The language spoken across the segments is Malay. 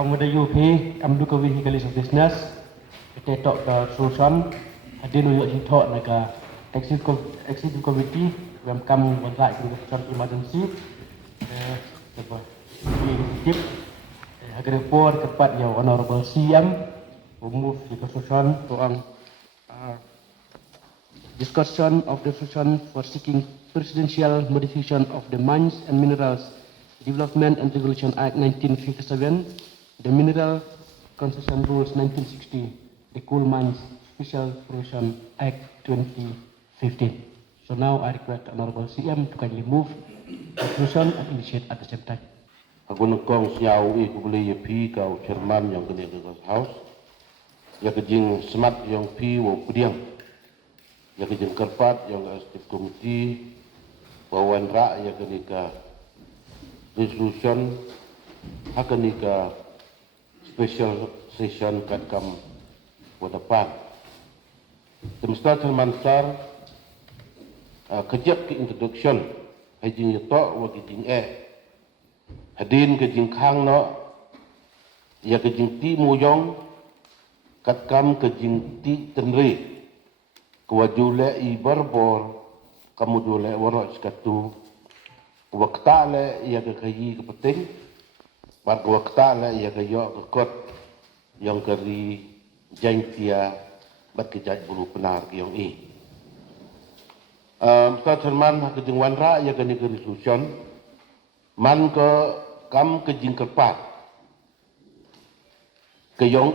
Kamu da UP, kamu duka wihi kalis of business, kita tok da solution, hadin uyuk hitok naga executive committee, wem kamu wantai kena emergency, apa, executive, agar report kepada yang honorable CM, move the solution to discussion of the solution for seeking presidential modification of the Mines and Minerals Development and Regulation Act 1957, the Mineral Concession Rules 1960, the Coal Mines Special Provision Act 2015. So now I request Honorable CM to kindly move the solution and initiate at the same time. Aku nengkong siau ku boleh pi kau chairman yang kena ke house. Ya kejing semat yang pi wo pudiang. Ya kejing kerpat yang aktif komiti bawan rak ya kena ke resolution hak kena ke special session kat kam depan. Temesta chairman sar kejap ke introduction hajing yato wa kejing hadin ke jing khang no ya ke jing ti muyong kat kam ke jing ti tenri kewajule I berbor kamu dule warok skatu wakta le ya ke kayi ke penting bat wakta le ya ke yo ke kot yang keri jang tia bat ke jaj bulu penar ke yang Mr. Chairman ke jing wanra ya ke ni ke resolution man ke kam ke jing kerpat ke yang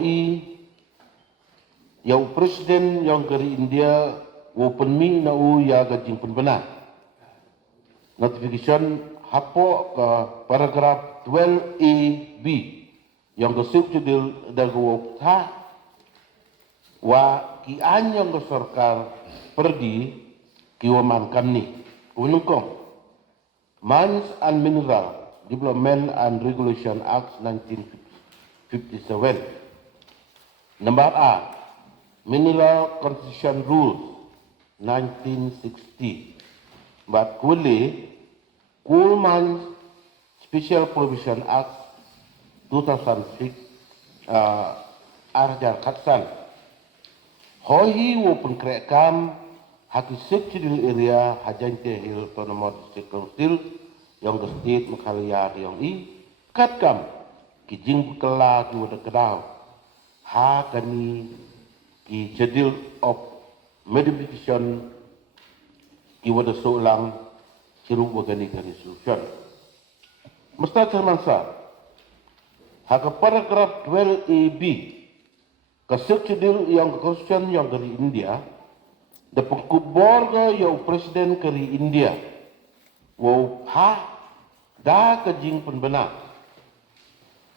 yang presiden yang dari India open mi na ya ke jing penbenar notification hapo ke paragraf 12A-B yang ke subjudil dagu ta wa ki anyong ke sarkar perdi ki waman kam ni kunungkong Mines and Mineral Development and Regulation Act 1957. Number A, Mineral Concession Rules 1960. But Coal Mines Special Provision Act 2006 Arjar Katsan. Hoi wopun krekam haki subsidil area hajante hill autonomous district council yang ke state Meghalaya yang katkam ki jing kela ki wada kedau ha kani ki schedule of modification ki wada solang siru wagani ke resolution Mr. Chairman sir ha ke paragraf 12AB ke schedule yang ke constitution yang dari India the pengkuborga yang presiden keri India wo ha da ke jing penbenar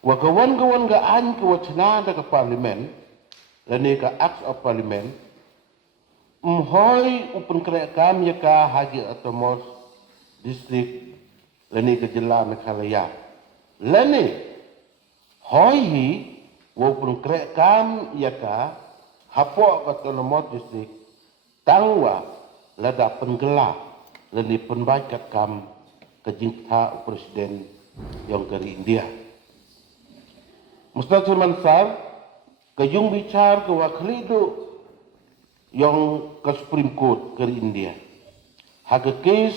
wa kawan-kawan ga an ke wacana da ke parlimen lani ke acts of parliament mhoi upun kerekam ya ka haji atomos district lani ke jela Meghalaya lani hoi hi wo upun kerekam ya ka hapo ke autonomous district tangwa lada penggelar lani penbakat kam kejingta presiden yang dari India. Mustad Chairman Sar kejung bicar ke waklidu yang ke Supreme Court dari India. Haga kes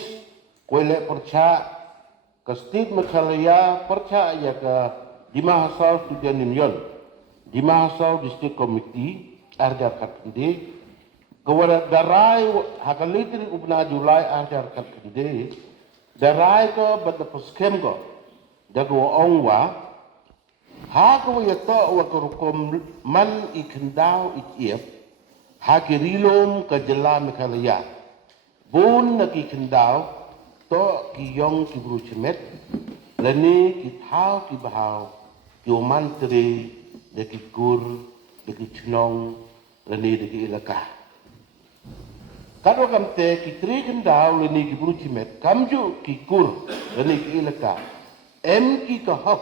kuele perca ke State Meghalaya perca ya ke di Mahasau Student Union di Mahasau District Committee Arjar Katinde kewala darai hakalitin upna Julai Arjar Katinde darai ko bata poskem ko dago ongwa ha ko yato wa ko man ikendau ikiep ha kirilom ke jela Meghalaya bun na kendau to ki yong ki bruchemet lani ki thau ki bahau ki mantre de ki kur de ki chnong lani de ki ilaka Kado kamte ki tri kendau lani ki bruchemet kamju ki kur lani ki ilaka em ki kahap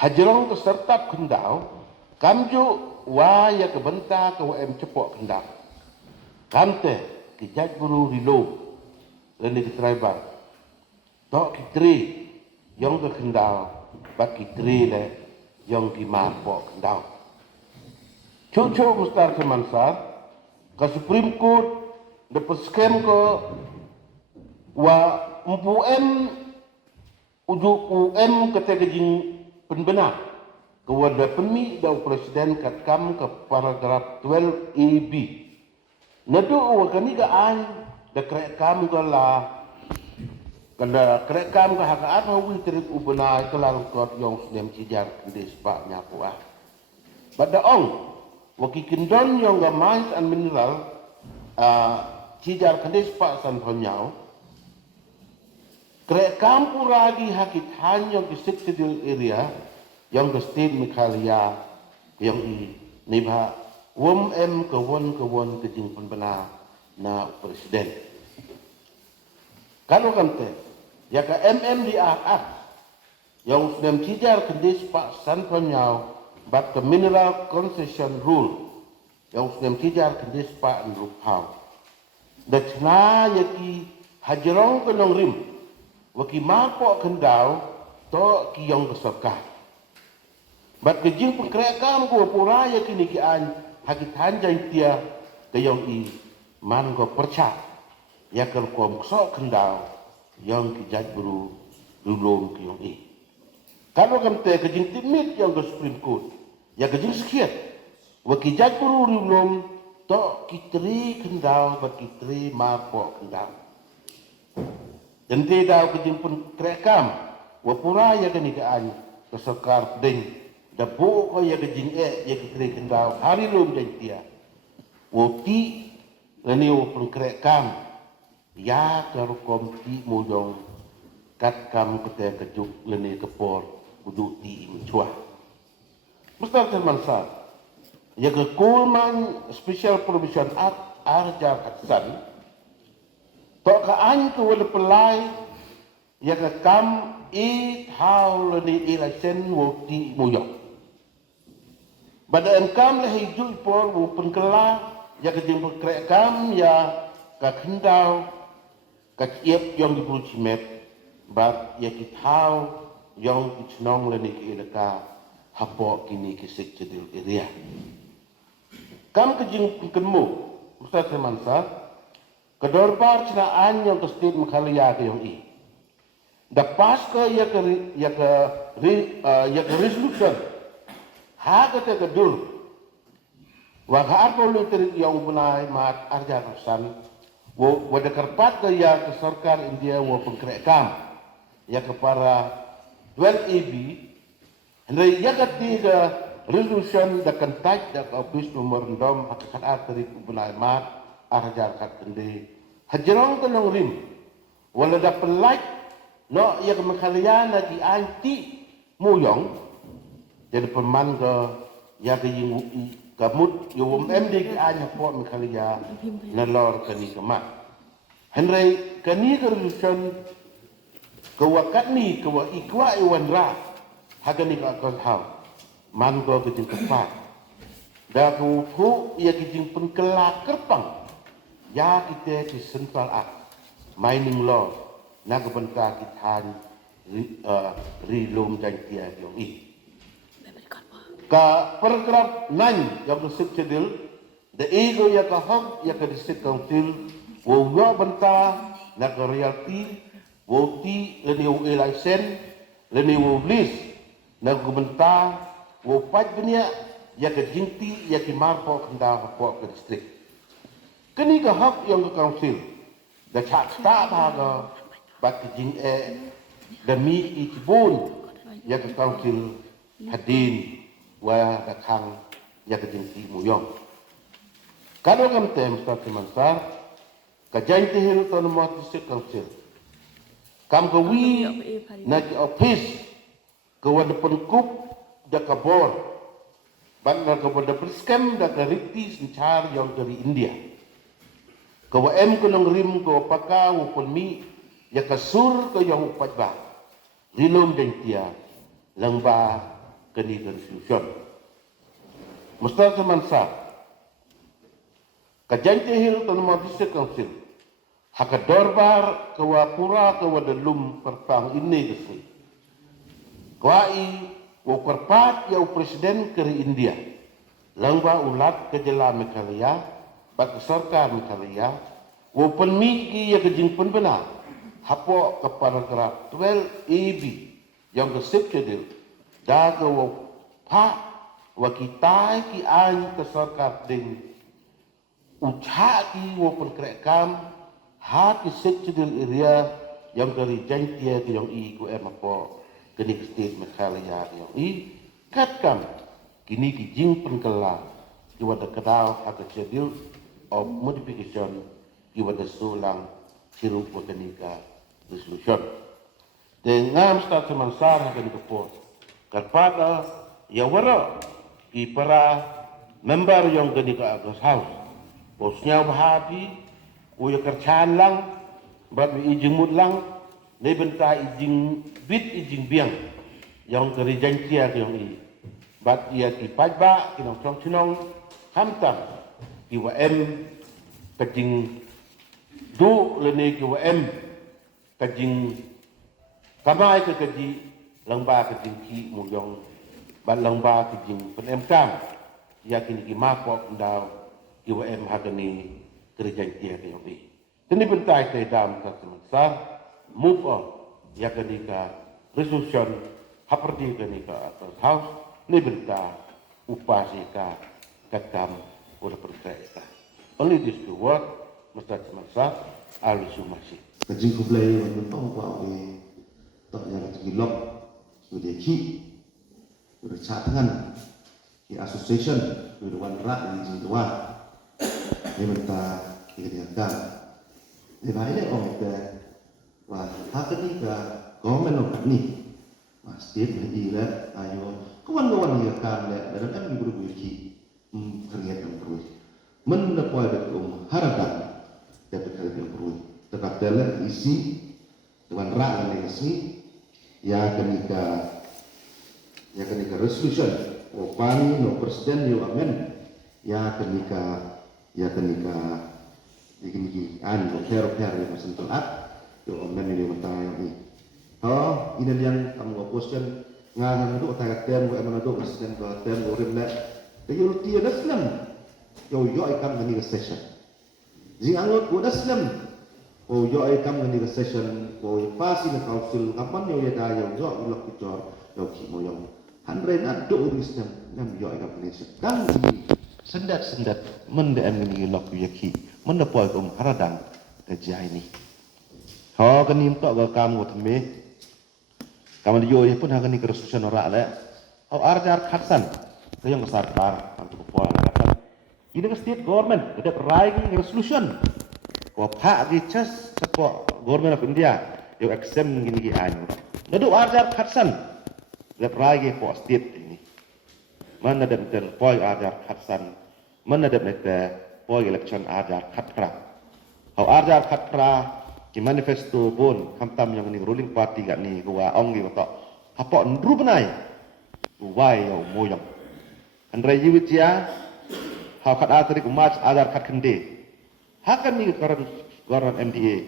hajrong ke sertap kendau kamju wa ya ke benta ke wa em cepok kendau kamte ki jaj buru rilo lani ki tribal to ki tri yong ke kendau bat ki tri le yang gimana pok kendau. Cucu mustar kemansar ke Supreme Court dapat scam ke wa MPUM ujuk UM ketika jing penbenar kepada pemi dan presiden katkam ke paragraf 12 AB. Nadu wakani ga an da krekam ga la kada krekam ga hakaat hawi terik ubena kelar kot yong snem cijar kendis pak nyapu ah. Pada ong waki kindon yong ga mines and mineral cijar kendis pak san honyau krekam puragi hakit hanyo ki sectional area yang ke state Meghalaya yang i nibha WM kewon ke jing penbenar na presiden. Kalau kante ya ka di at yang sedang cijar kendis pak san ponyau bat ke mineral concession rule yang sedang cijar kendis pak nrupau. Dachna yaki hajrong kenong rim waki mapo kendau to ki yang keserkah. Bat ke jing pengkrekam ko puraya kini ki an hakit hanjai tia kayong i man ko percak ya ker kom sok kendau yang kijat buru dulung kayong i kalau kamte kejing timit yang ke Supreme Court ya kejing sekiat wa kijat buru dulung to kitri kendau bat kitri marpo kendau dan tidak kejing pun krekam wa pura ya kini kaan kesekar ding dapu ko ya kejing ya kitri kendau hari lum dan tia woti lani wo pengkrekam ya karukom ti mojong kat kam kete kejuk lani kepor budu ti mencuah Mustar Termansar ya ke Kulman Special Provision Act arja katsan to ka an ko wala pelai ya ke kam i thau lani election wo ti mojong pada engkam lah hijau por wo pengkela ya kejeng pengkrekam ya ka kendau ka ciep yang dipulcimet bat ya kitau yang dicnong leni ki elaka hapo kini kisik cedil area kam kejeng pengkenmu Ustaz Termansar kedorbar cenaan yang ke state Meghalaya ke yang i dapas ke ya ke resolution Haga te kedur, wakaat politik yang bunai mat arja kasan, wada kerpat gaya ke sarkar India wa pengkrekam, ya kepada 12 AB, hendak ya ketiga resolution da kentaj da office nomor ndom hakikat dari bunai mat arja kat India, hajrong kenong rim, wala da pelaj, no ya Meghalaya na di anti muyong. Jadi peman ke ya ke yung kamut yung MD ke anya po Meghalaya nalor kani kemat. Henry kani ke resolution ke wakat ni ke wa ikwa iwan ra hagani ka kau man ko ke jing kepat. Da ku fu ya ke jing pengkelak kerpang ya kita di Central Act mining law na kebentar kita rilum dan dia yung ka paragraf 9 yang disebut cedil the ego ya ka hak ya ka district council wo wa banta na ka realty wo ti leni wo license leni wo list na ka banta wo pat dunia ya ka jingti ya ki marpo kanda po ka district kini ka hak yang ka council da chat sta ba ga bat jing demi itibun ya ka council hadin wa dakang ya kejengti muyong. Kalau kami Mustar Termansar, kejengti hiru ton district council. Kam kewi nak office kewada penkup da kabor, bangga kewada perskem da keriti sencar yang dari India. Kewa kenong rim kewa paka wupun mi ya kasur ke yang upat ba, rilom dan tia langba kini resolution. Mustar Termansar, kejangti hiru tanah district council, haka dorbar kewa pura kewa delum pertang ini desi. Kawai Wokerpat yau presiden keri India. Langba ulat ke jela Meghalaya, bak sarkar Meghalaya, wo penmiki ya kejing penbena, hapo ke paragraf 12 AB yang kesip cedil, dah ke wo pak wakitai ki an ke sarkar ding, ucaki wo penkrekam, hak kesip cedil area yang dari jantia ke yang i ku emapo, kini state Meghalaya yang i, katkam. Kini kijing penkela iwada kedau hak schedule of modification iwada sulang sirupa kenika resolution. Dengan start semansar hak kenika po. Karpada yawara ki para member yang kenika agas house. Bosnya bahadi uya kercaan lang bat ijing mudlang lebenta ijing bit ijing biang yang kerijantia yang ini. Bat ia ki pajba kinong trong chinong hamtam ki wa em kajing du lene ki wa em kajing kamai ke kaji langba kajing ki muyong bat langba kajing pen em kam ia kini ki mapok ndaw ki wa em hagani kerja dia ke yobi tini bentai te dam ta semasa move on ia kini ka resolution haperdi kini ka house ni benta upasika kakam ora percaya. Only this two word mesti semasa alusumasi. Kajing kublai menentang bahawa tak yang tergilap sudah ki bercakap di association berwan rak di jindwa ni benta dikatakan ni baik orang kita wah hak ni ke government orang ni masjid menjadi ayo kawan-kawan yang akan dan kami berbagi kerjaan yang perlu mendapat harapan dari kerjaan yang perlu tetap dalam isi dengan rakyat negasi ya kenika resolution opani no presiden yo amen ya kenika ini an care yang sentuh yo amen ini mentang ini ini yang kamu question ngan do tagaten wa manado presiden ko ten orim la de yurti naslam yo ikam ngani session jing angot ko naslam o yo ikam ngani session ko pasi na council kapan yo ya yo ilok picor yo ki moyong 100 ado naslam nam yo ikam ngani sedang sendat men de am ngani ilok yaki men de poi ko haradang de jai ni ha kanim to ga kam ko thme kamu yo pun hak ni kerusuhan orang le, au arjar khatsan, tu yang besar bar, untuk pola khatsan. Ini ke state government, ada rai resolution. Kau pak di cas sepo government of India, yo accept gini anu. Nado arjar khatsan, ada rai po state ini. Mana ada betul poy arjar khatsan, mana ada betul poy election arjar khatra. Au arjar khatra ki manifesto pun kamtam yang ni ruling party kat ni gua ong gi tak apa ndru benai wai yo moyong andre yiwtia ha khat atri ku match adar khat khende hakan ni garan MDA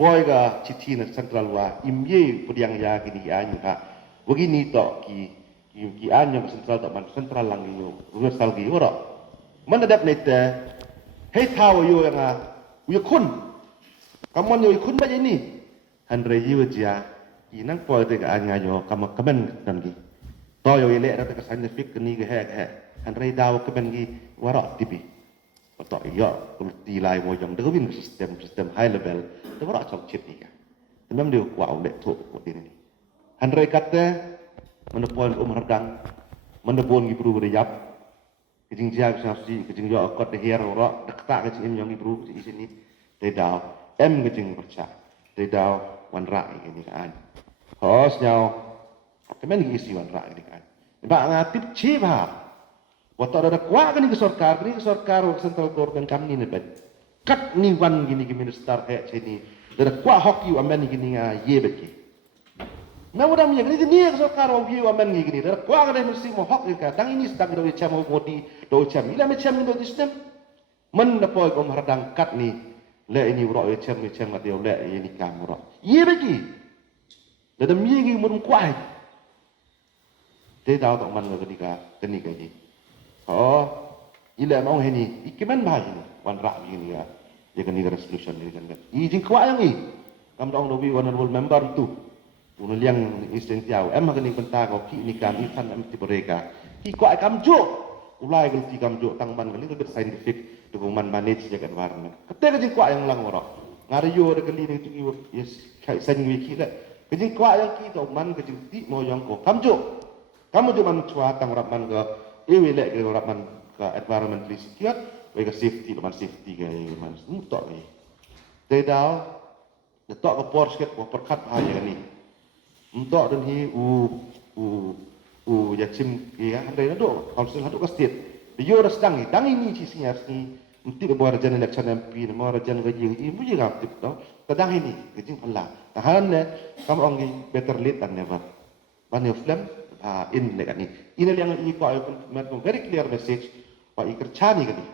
boy ga chithi na central wa imye pudiang ya gini anyu ka begini to ki anyu central to man central lang yo universal gi ora man adap nete hei tawo yo yang uya kun kamu yang ikut baca ini, Andre Yiwajia, inang poy tega anya yo, kamu kemen nanti. Toyo elek rata scientific ni ke Andre daw kemen gi warak tipi. Betul iya, kulti lai mo yang dewin sistem high level, tu warak cok chip ni kan. Memang dia wow lek tu kot ini. Andre kata, menepon radang, menepon gi buru berjap. Kejing jia bisa si, kejing yo kot de hero warak, dektak kejing yang gi buru di sini. Dia daw kejing percaya, tidak wan rak ini kan. Kos nyau, kemen isi wan rak ini kan. Ba ngatip ciba. Waktu ada kuat ni ke sarkar central government kami ni bet. Kat ni wan gini ke minister sini. Ada kuat hoki amen gini ye beti. Nah mudah punya gini ni ke sarkar ye amen gini. Ada kuat ada mesti mau hok ni kan. Dang ini sedang do cam modi do cam. Ila macam ni do sistem. Men napoi ko maradang kat ni. Le ini urok macam ada le ini kamu urok. Ye bagi. Dalam ye gi mun kuat. Te dau tok man kenika ji. Oh, ila mau heni, ikiman bah ini, wan rak begini ya. Ya kenika resolution ni kan. Jing kwa yang kam dong dobi honorable member tu. Unul yang isten tiau, kenika benta ko ki ni kam ikan ti mereka. Ki kwa kam jo. Ulai gel ti kam jo tang man kali lebih scientific tu man manage jaga environment. Ketika jing kwa yang lang ora. Ngariyo de kali ni tu yes kai san wi ki la. Kejing kwa yang ki to man kejing ti mo yang ko kam jo. Kamu cuma cua tang rapan ke, ini lek ke rapan ke environmentally secure, ke safety, rapan safety ke man, mutok ni. Tidak, letak ke porsket, perkat aja ni. Mutok dan hi jacim ya, andai nado, council nado ke state. Dia orang sedang ni, dang ini sisinya ni, mesti berbuat rajan election MP, mau rajan gaji, ini mesti ngaptip tau. Kadang ini, gaji pala. Tahan ni, kamu orang better late than never. Banyak film. In lekat ni. Ini yang iko very clear message wa ikerchani kani.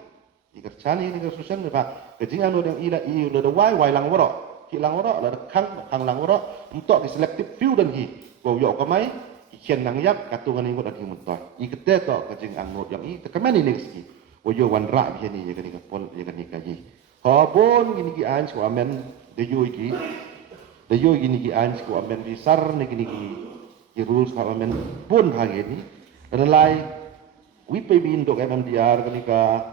Ikerchani ni kesusahan ni pak. Kejingan yang ila le wai lang woro. Ki lang woro le kang lang woro untuk di selective few dan hi. Go yo kamai kian nang yak katungan ingot dan hi muntah. Ikete to kejing angot yang i tekeman ni ski. Wo yo wan ra bi ni ya kani kapol ya kani kaji. Ha bon gini ki ans ko amen de yo iki. De yo gini ki ans ko amen di sar ni gini ki rules parliament pun hari ini adalah WPB untuk MMDR kenika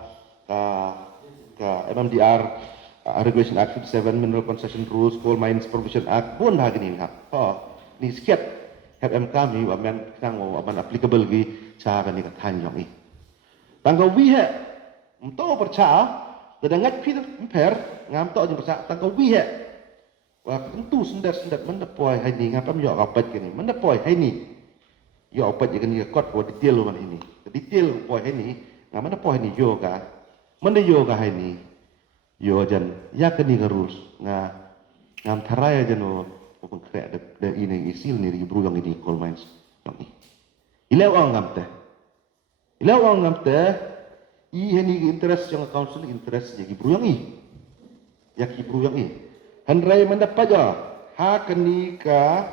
MMDR Regulation Act 57 Mineral Concession Rules Coal Mines Provision Act pun hari ini ni sekiat MK kami wamen kang wamen applicable gi cara kenika tanjong ini tangga wihe untuk percaya kedangat kita imper ngam tok percaya tangga wihe wah tentu sendat mendepoi hai ni ngapam yo apat kini mendepoi hai ni yo apat je kini kot bo detail man ini detail poi hai ni ngam mendepoi ni yo ka mende yo ka hai ni yo jan ya kini ka rules ngam tharai jan o pengkrek de ini isil ni bru yang ini coal mines yang ni ilau ngam te i hani interest yang council interest je bru yang ni ya ki bru yang ni Handrai mendapat je hak kenika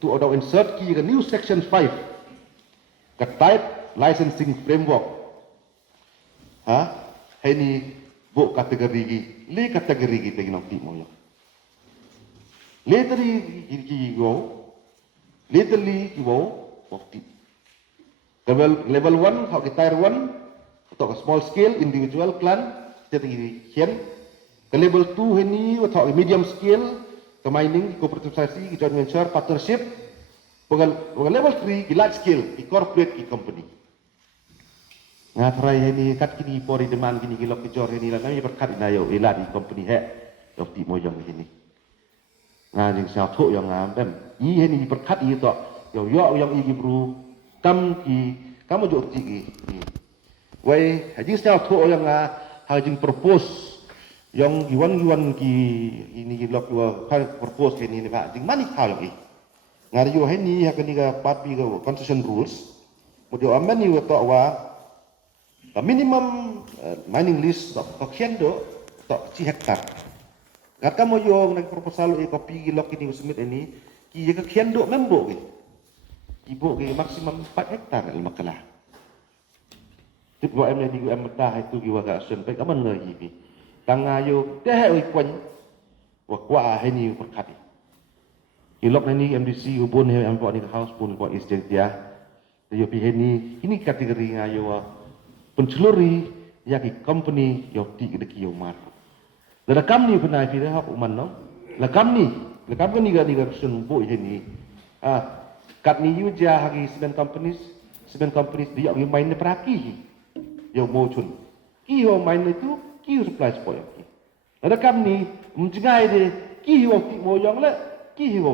tu ada insert ki ke new section 5 ke type licensing framework ini bu kategori ki le kategori ki tegi nanti mo le tadi ki go le tadi ki go waktu level 1 hak tier 1 atau small scale individual clan jadi kian ke level 2 ini atau medium scale ke mining kooperatisasi joint venture partnership bukan level 3 ke large scale ke corporate ke company ngatrai ini kat kini pori demand kini kilok kejor ini lah kami berkat inayo ila di company he dokti mojong ini ngajing siap tu yang ngam ini berkat itu yo yang igi bro kamu jauh tinggi wei hajing siap tu yang hajing propose yang giwan ki ini gilok gua kan propose ini ni pak jing mani kau lagi ngari yo ini hak ni ka papi ka concession rules mudio amen ni to wa minimum mining list to kiendo to 1 hektar kata mo yo nang proposal e kopi gilok ini usmit ini ki ka kiendo membo ki ibu ki maksimum 4 hektar makalah tip wa em ni em ta itu giwa ka asen pe aman ngai ki tangayo teh oi kwan wa ini berkat ilok ni MDC ubun he ampo ni house pun ko isteng dia yo pi ini kategori ngayo penceluri ya ki company yo ti de ki yo mar la kam ni pernah fi ha uman no la kam ni ga sun bo ini kat ni yu ja hagi seven companies di yo main praki yo mo chun ki yo main itu ki supply spoil ki ada kam ni menjengai de ki ho ti mo yang le ki ho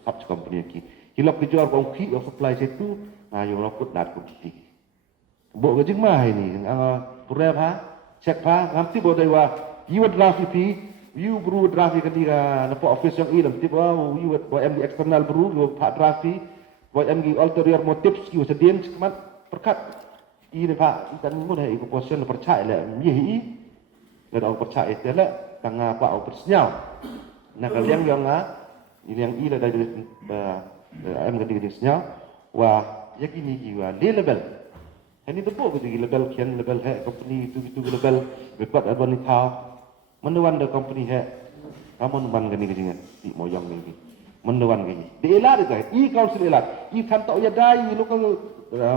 sub company ki hilap kejual ko ki supply situ yo lokut dat ko ti bo ke jing mai ni pura ha check pa ngam ti bo dai wa you draft pi you bru draft ke dia na po office yang ilam ti ba you bo md external bru yo pa draft bo md ulterior motives ki sedien kemat perkat ini pak dan mun hai ko position percaya le mi dan orang percaya itu le tanga pa au persenyau na kalian yang ini yang ila dari am ke diri senyau wah yakini jiwa dia label. Ini tepuk ke label kian label he company itu label record abang ni tahu. Menduan the company he kamu nuban gani kejingan di moyang ni. Menduan gani. Di elat itu, council elat. Kan tak ya dai local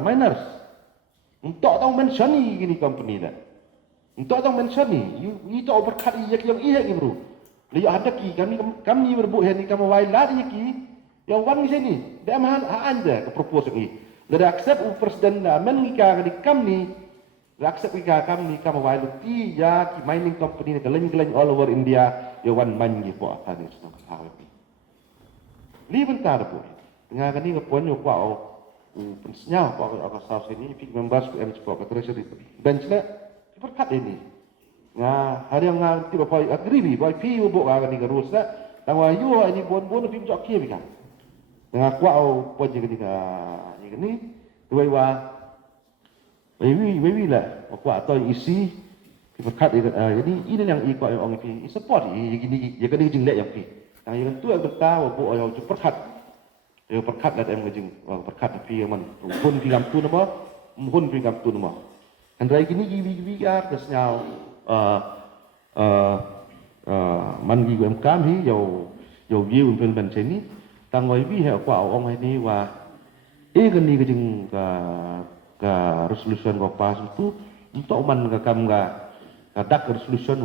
miners. Untuk tahu mention ni gini company dah. Untuk tahu mention ni, itu berkat yang ni bro. Lihat ada ki kami berbuat ni kamu wailat ki. Yang wan di sini, dia mahal anda ke propose ni. Dia accept presiden dah menikah di kami, dia accept kami wailat ti ya ki mining company ni keleng all over India. Yang wan mangi po apa ni semua tahu ni. Li bentar po. Tengah kani ke puan yo po pensnya po aku saus ini fik members ku em po ke treasury bench na berkat ini. Nga hari yang nganti po agree boy pi yo bo kani ke rules na. Tangwa yo ini bon pi jok ki kan. Dengan kuat pun jadi ni, dua wewi lah, kuat atau isi, berkat jadi ini yang ikut orang ini support ini, jadi ni jeng lek yang pi. Yang tu yang bertahu, buat yang berkat, berkat lah yang jeng berkat pi yang mana, hun pi gam tu nama, hun pi gam tu nama. Dan dari ini givi kesnya man givi kami yo view untuk macam ni. Tang wai vi he kwa ong hai ni wa kan ni ke jing ka resolution ko pas tu untuk man ka kam ka dak resolution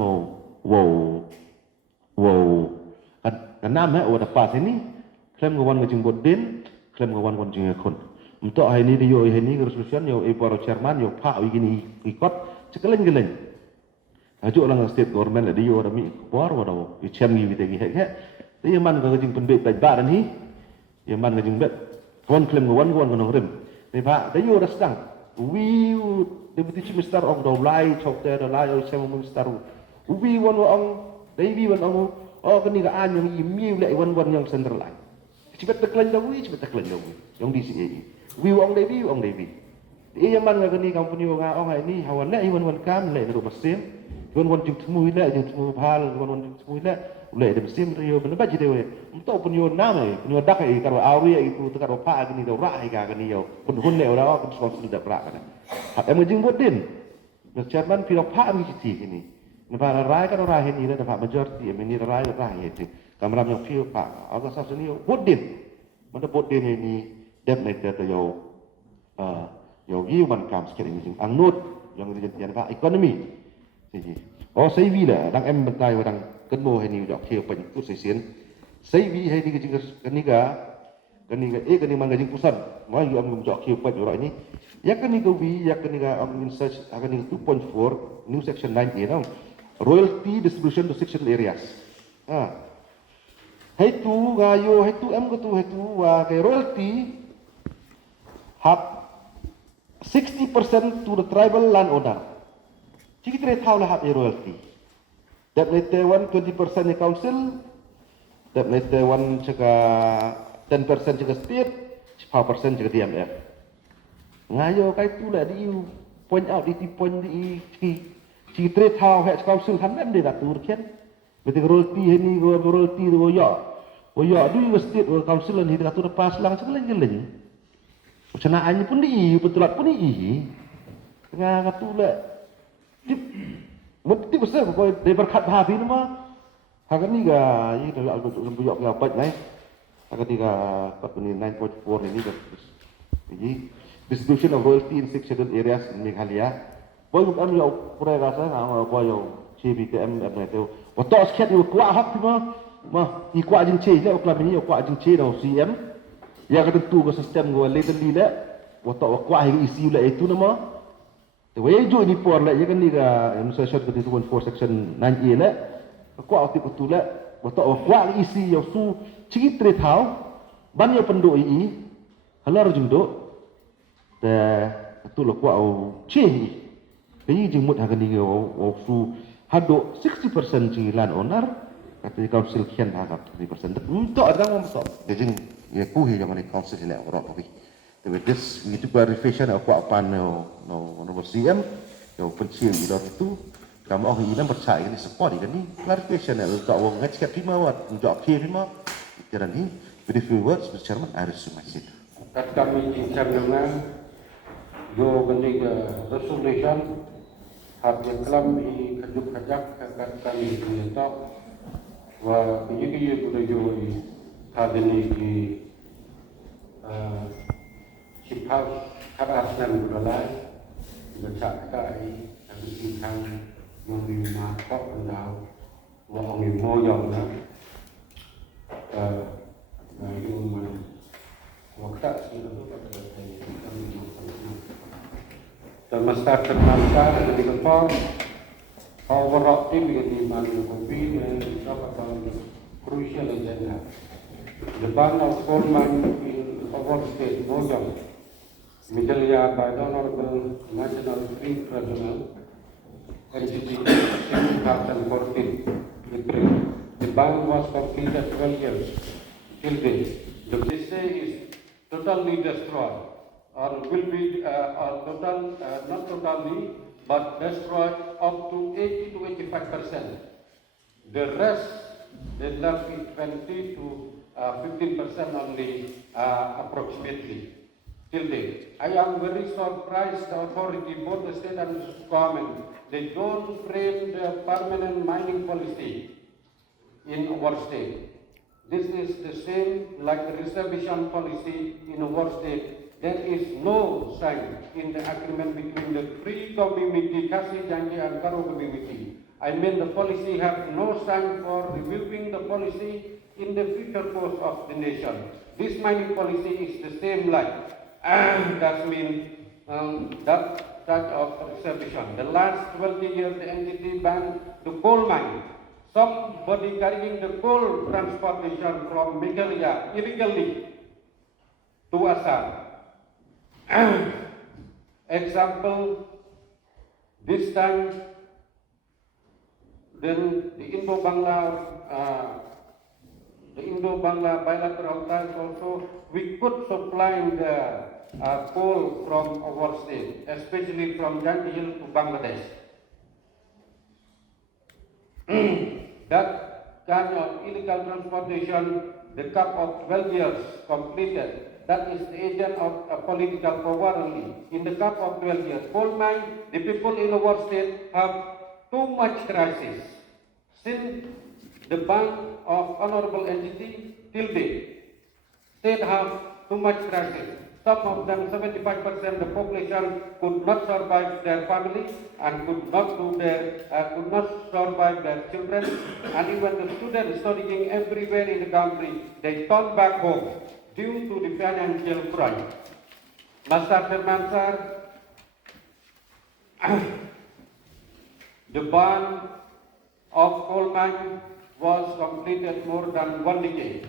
kan nam he wa pas ini klaim ko wan ke jing bodin klaim ko wan kon jing kon untuk hai ni yo hai ni resolution yo paro chairman yo pa wi gini ikot cekeleng-geleng ajuk lang state government la yo da mi por wa do chem gi te gi he Tapi man ka jing pendek tai ba ni, yang man ka jing bet, kon klem wan nong rem. Ni ba, da yo rasdang. Wi deputy chief minister ong do lai chok te do lai o sem minister. Wi wan ong, dai wi wan ong, kani ka an yang mi le wan yang central lai. Cibet teklan da wi, cibet teklan da wi. Yang di CAE. Wi ong dai wi. Yang man ka kani company ong ni hawan le wan kam le ro mesin. Wan jing temu le jing temu bhal, wan jing temu le ulai dem sim rio ben baji dewe untuk punyo name punyo dak ai karo awi ai ku tekar pa gini do ra ai ka gini yo pun hun le ora pun sponsor dak ra kana hat em jing bodin no chairman piro pa mi ti ini ne ba ra ka ra he ni le da majority em ni ra he ti kamram yo piro pa aga sa sini bodin mana bodin ni dem ne te yo yo man kam sikit ini ang not yang jadi pa economy ji oh sai vi la dang em bentai dang kan mo hai ni dok thio pen tu sai sien sai vi hai ni ke kan ni man gajing pusan mo yu am dok thio pen ro ni ya kan ni go vi ya kan ni ga am in search akan ni 2.4 new section 9A no royalty distribution to sectional areas hai tu ga yo hai tu am go tu hai tu wa ke royalty have 60% to the tribal landowner. Kita tahu lah hak royalty. That later 20% di council, that later 10% juga state, 5% juga DMF. Ngayo kai tu lah di point out di point di kita tahu hak council hamam dia tak turun. Betul royalty ini royalty tu ya du state council ni dia tu pas lang celeng-celeng. Macam nak pun di betulat pun di. Tengah katu lah. Mesti besar kau dari berkat bahabi nama. Hakan ni ga ini dah aku sembuyok yang baik naik. Hakan ni ga kat ni 9.4 ini dah. Jadi distribution of royalty in sectional areas in Meghalaya. Boy am yo pura rasa boy yo CBTM am tu. Waktu sekian yo kuat hak mah i kuat jing C le oklam ni yo kuat jing C dah CM. Ya kata tu ke sistem go legally le. Waktu kuat isi le itu nama. Wajo ni por la yakan ni ga section 2.4 section 9A la ko ati ko tula wato wa isi yo su chitre thau ban yo pendo i halar jumdo ta tu lo ko chi ni jing mut hakan ni yo su hado 60% jing land owner kata council kian ha 30% untuk ada ngom to jing ye ku hi yang ni council le ro ko with this we need to verification apa no CM yo pencil itu kamu orang ini percaya ini support ini clarification untuk orang ngecek prima wat untuk appear prima jalan ini with a few words Mr. Chairman I resume my seat. kat kami cincang dengan yo benih resolution habis kelam i kajuk kajak kat kami mentok wa biji kuda yo i hadini ki sipau karas nan budalai becak kai kami cincang menerima kok pendau wa ongi moyong na yung waktu itu dan master termanta dari kepala overall tim di mana kopi dan apa crucial agenda the ban of coal mine in our state Mojang Middle by the Honorable National Green Tribunal NGT in 2014 the ban was completed 12 years till date. The PCA is totally destroyed, or will be, not totally, but destroyed up to 80 to 85%. The rest, they left with 20 to 15% only, approximately, till date. I am very surprised the authority, both the state and the government, they don't frame the permanent mining policy in our state. This is the same like the reservation policy in our state. There is no sign in the agreement between the three community, Kasi, Janji, and Karo community. I mean the policy have no sign for reviewing the policy in the future course of the nation. This mining policy is the same like, and that means that type of reservation. The last 20 years the entity banned the coal mine. Somebody carrying the coal transportation from Meghalaya illegally to Assam. Example, this time, then the Indo-Bangla bilateral ties also, we could supply the coal from our state, especially from Janti Hill to Bangladesh. That kind of illegal transportation, the cap of 12 years completed, that is the agent of a political power only. In the cap of 12 years, coal mine, the people in our state have too much crisis. Since the ban of honorable entity till date, state have too much crisis. Some of them, 75% the population could not survive their family and could not survive their children. And even the students studying everywhere in the country, they turn back home due to the financial crunch. Master Firman sir, the ban of coal mine was completed more than 1 decade.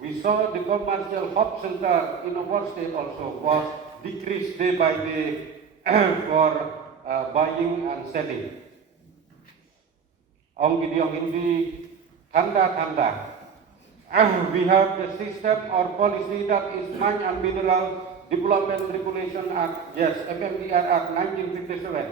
We saw the commercial hub center in our state also was decreased day by day for buying and selling. Ang hindi tanda. We have the system or policy that is Mine and Mineral Development Regulation Act, yes, MMDR Act 1957.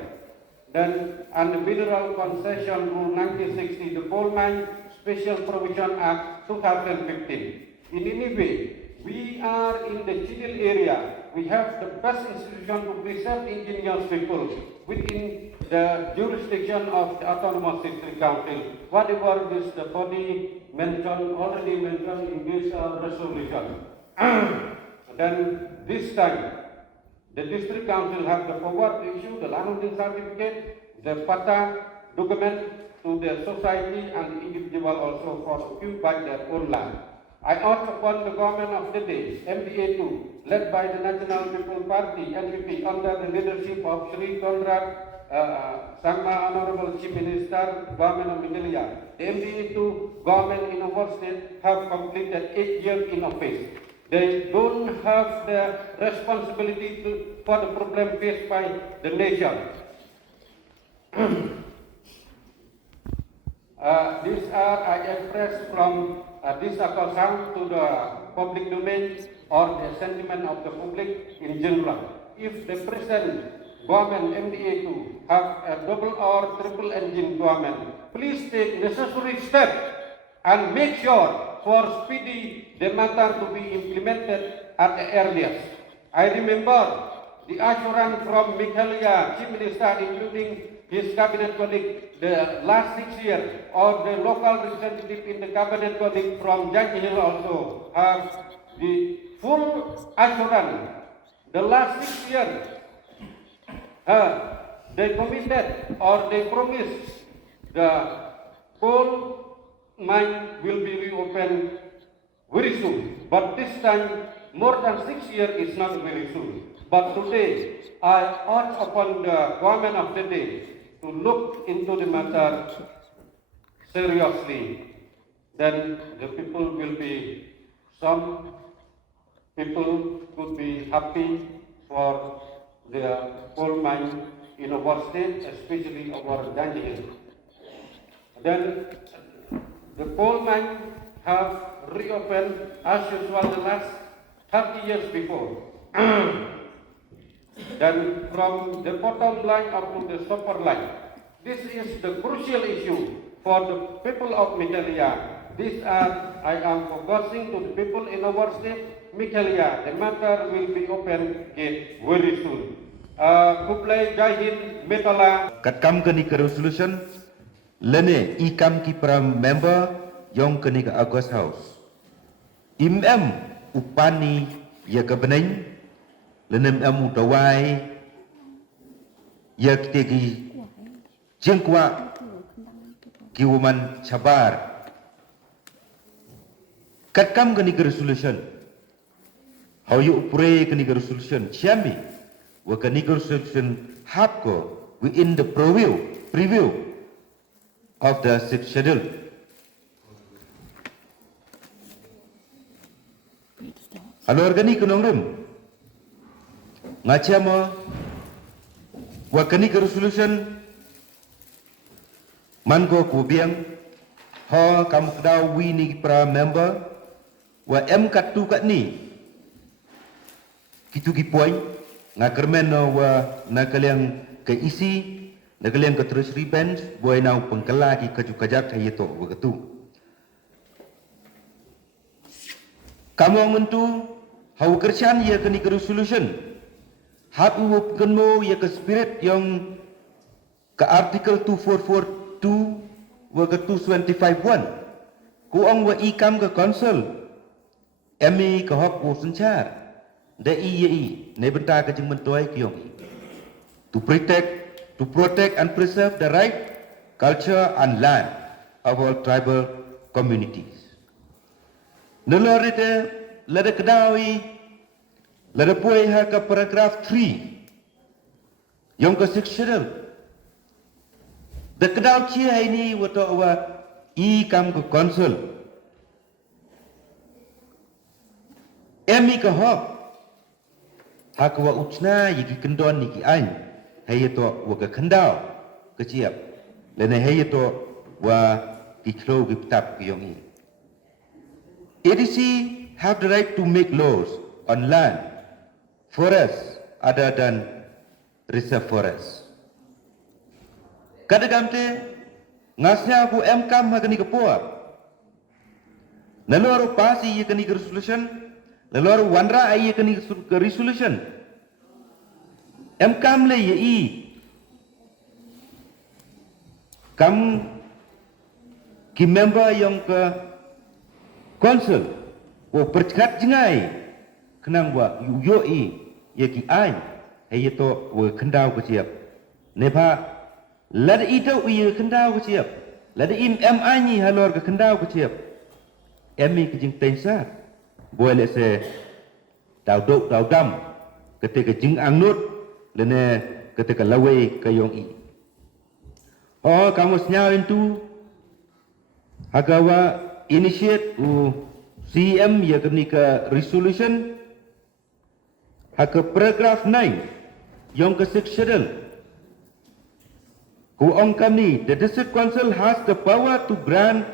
Then, and the Mineral Concession Rule 1960, the Coal Mine Special Provision Act 2015. In any way, we are in the Chidil area. We have the best institution to preserve indigenous people within the jurisdiction of the Autonomous District Council. Whatever this the body already mentioned in this resolution. Then this time, the District Council have the power to issue the land holding certificate, the pata document to the society and individual also for occupy their own land. I urge upon the government of the day, MDA2, led by the National People's Party, NPP, under the leadership of Sri Conrad Sangma, Honorable Chief Minister, Government of Meghalaya. The MDA2 government in our state have completed 8 years in office. They don't have the responsibility for the problem faced by the nation. These are I express from this concern to the public domain or the sentiment of the public in general. If the present government MDA2 have a double or triple engine government, please take necessary steps and make sure for speedy the matter to be implemented at the earliest. I remember the assurance from Meghalaya Chief Minister, including his cabinet colleague, the last 6 years, or the local representative in the cabinet colleague from Janji Hill also have the full assurance. The last 6 years, they committed or they promised the coal mine will be reopened very soon. But this time, more than 6 years is not very soon. But today, I urge upon the government of the day to look into the matter seriously. Then the people will be, some people could be happy for the coal mine in our state, especially our Janji Hill. Then the coal mine have reopened as usual the last 30 years before. Then from the bottom line up to the upper line. This is the crucial issue for the people of Meghalaya. These are, I am focusing to the people in our state, Meghalaya. The matter will be open gate very soon. Kublai Jai Metala. Katkam kini ke resolution, lene ikam ki para member yang kini ke August House. Imam upani ya kebening, lene udawai ya kitegi jengkwa kiwaman cabar. Katkam kini ke resolution, how you pray kini ke resolution, ciami, wa kini ke resolution hapko within the preview of the 6th schedule. Alo organi kunong rim. Ngaca mo wakani ke resolution man ko kubiang ho kamu kedau wi ni para member wa em katu kat ni kitu ki point ngakermen wa nakaliang ke isi nakaliang ke treasury bench boy nau pengkela ki kaju-kajak hayeto begitu. Kamu mentu hau kerjaan ia kini ke resolution. Hak uap kenmo ia ke spirit yang ke artikel 2442 wa ke 225.1. Kuang wa ikam ke council. Emi ke hak wo sencar. Da i ne benta ke jeng mentoy kiong. To protect and preserve the right, culture and land of all tribal communities. Nelorite lada kedawi lada puai ha ka paragraph 3 yang ke sectional da kedaw chi hai ni wato wa I kam ke council emi ke hok ha ka wa uchna yiki kendon ni ki ain hai to wa ka kendaw ke chiap lene hai to wa ki klo ki tap ki yong I ADC have the right to make laws on land, forests other than reserve forests. Kadang-kadang ngasnya aku MKM magani kepoa. Nalor pasi ye kani resolution, nalor wanra ai ye kani resolution. MKM le ye I kam ki member yang ke council wo percekat jengai kenang wa yo I ye ki ai hai to wo kendau ke siap nepa lad ito ye kendau ke siap lad im ai ni halor ke kendau ke siap emi ke jing tensa boleh se tau dok tau dam ketika jing angnut lene ketika lawe ke yong I oh kamu senyau itu hagawa initiate CM ya kini ke resolution hak paragraph 9 yang ke schedule ku kami the district council has the power to grant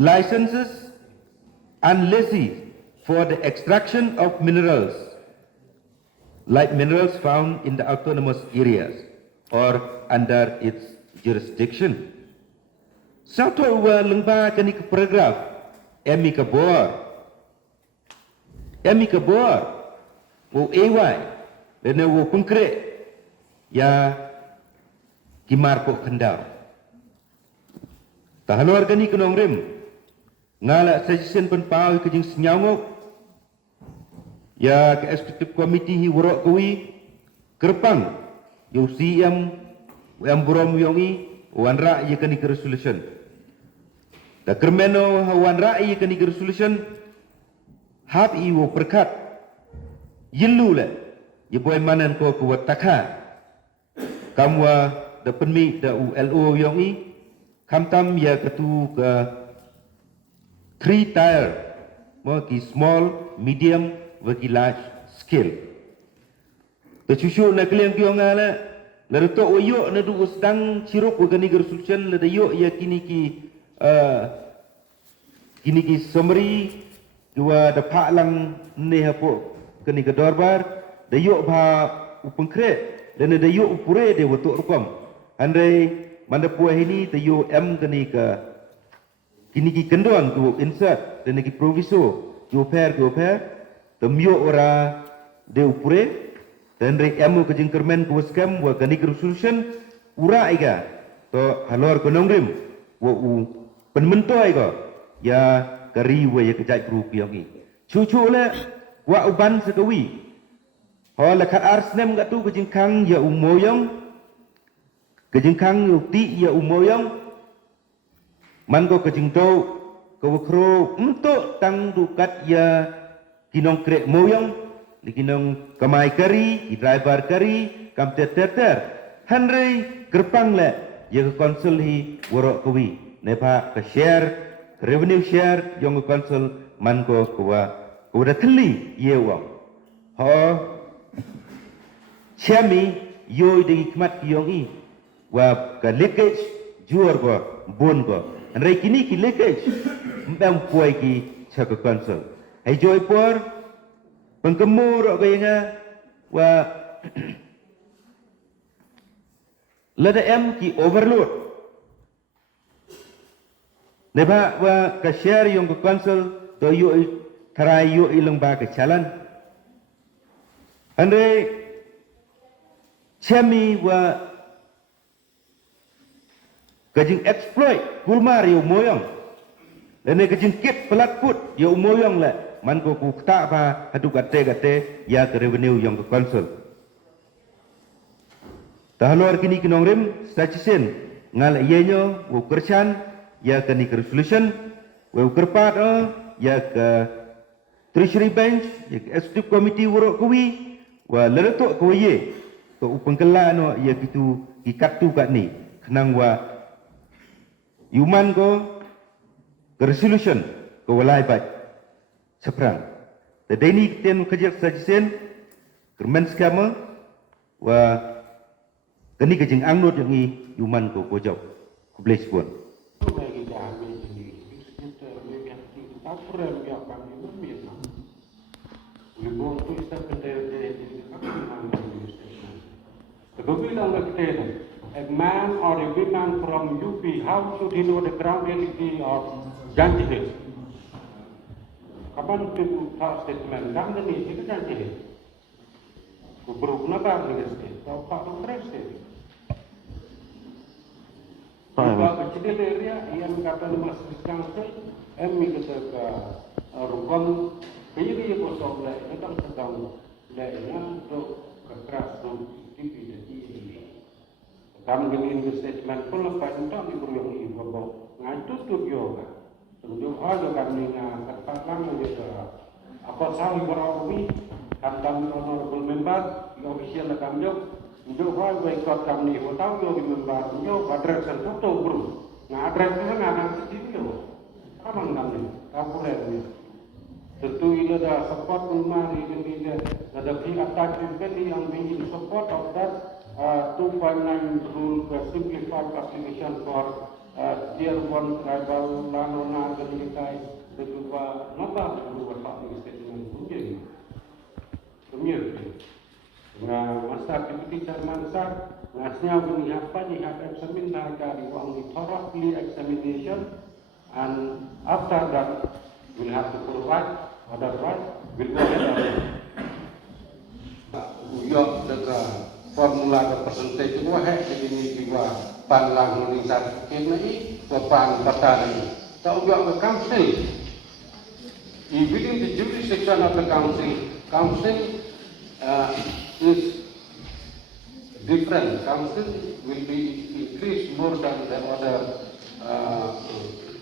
licenses and leases for the extraction of minerals like minerals found in the autonomous areas or under its jurisdiction. Satu wa lengba kini ke paragraph emi ke bor Emi ke bor, wo AY, dan wo konkret, ya kimar ko kendar. Tahan warga ni kenong rim, ngala suggestion penpau ke jing senyangok, ya ke eksekutif komiti hi worok kui, kerpang, yo CM, yang buram yongi, wanra ye kani ke resolution. Da kermeno wanra ye kani ke resolution, hab i wo perkat, yelu le, ye boy manan ko kuat takha, kamwa da penmi da ULO yongi, kamtam ya ketu ke 3 tier, bagi small, medium, bagi large scale. Tercucuk nak kalian kiong ala, lalu tu oyok na du sedang ciruk organic resolution lalu yok ya kini ki summary dua dapat lang ni hapo kini ke dorbar, da yok ba upengkret dan da yok upure de watuk rukom. Andai mana puai ini tayo kini ki kendon tu insert dan ki proviso jo per temyo ora de upure dan re ke jengkermen ku scam wa kini resolution ura iga to halor konong rim wa penmento iga ya kari wa ya kejai group yang ni cucu le wa uban sekawi ho la khat arsnem ga tu ke jengkang ya umoyong kejengkang ukti ya umoyong man ko kejengtau ko kro untuk tang dukat ya kinong krek moyong di kinong kamai kari, di driver kari, kam ter hanrei gerpang le ya ke konsul hi worok kuwi nepa ke share revenue share yang ke konsul man ko kuwa da thli ye wong ho chami yo de hikmat yong i wa ka leakage juor ko bon ko hanrei kini ki leakage mbam puai ki cha ke konsul hai joy por pengkemur kaya wa lada ki overload neba wa ka share yung ke council to yo tarai yo ilang ba ke chalan andre chami wa kajing exploit kulmar yo moyong dan kajing kit pelat put yo moyong la man ko ku ta ba hadu gate ya ke revenue yang ke konsul tahanor kini kinong rim statusin ngal yenyo wo kerchan ya ke ni resolution wo kerpat ya ke treasury bench ya ke executive committee worok kuwi wa leretok ko ye to upengkela no ya kitu ikatu kat ni kenang wa yuman ko ke resolution ko walai bat seperang. Jadi ini kita kerja sajian kermen skema wa kini kejeng angnut yang ini yuman ko kojau ko bless pun. A man or a woman from UP, how should he know the ground reality of Ganji Hills? Kapan tu tak statement dam ni itu kan jadi. Kuburuk napa ni state, tau pak tu fresh state. Kalau kecil area yang kata mas council, mi kita ke rukam, kaya kosong le, kita sedang le yang tu keras tu tipi jadi. Kami ini statement pun lepas itu diberuyung ibu bapa ngajut tu juga. Tunjuk aja kami kata lama juga. Apa sahaja orang ini kami honorable member, official kami tunjuk aja ikut kami hotel yo member yo address foto bro. Nah address itu nggak sedih yo. Apa kami? Kapolres ni. Tentu ini ada support rumah ini ada pihak tajam yang ingin support of that 2.9 rule simplified application for tier 1 tribal land owner organization kedua napa kedua public statement menjadi community na masa deputy chairman sir ngasnya bunyi apa ni have examine harga di uang di thoroughly examination and after that we'll have to provide Otherwise, we'll go ahead uyok deka formula ke percentage itu hek begini juga pan lang ni sat ini pan patani tak uyok ke council within the jurisdiction of the council is different. Council will be increased more than the other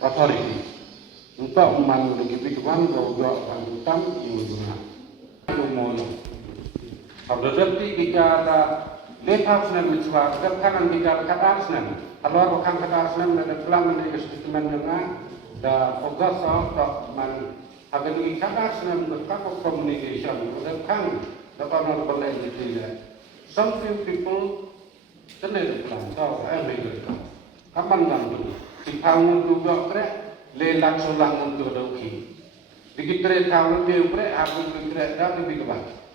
authority. Untuk man lagi bigwan uyok pan utam ini umum. Berarti bicara lepas nan mitzvah, kan bicara kata asnan. Kalau bukan kata asnan, ada pelan menjadi sistem dengan da fokus atau man agar di kata asnan berkata communication, kan dapat nak berlain jadi. Some people tenar pelan, tahu mereka. Kapan nanti? Si pangun juga pre, lelak solang untuk doki. Dikira tahu dia pre, aku dikira dah lebih kebat.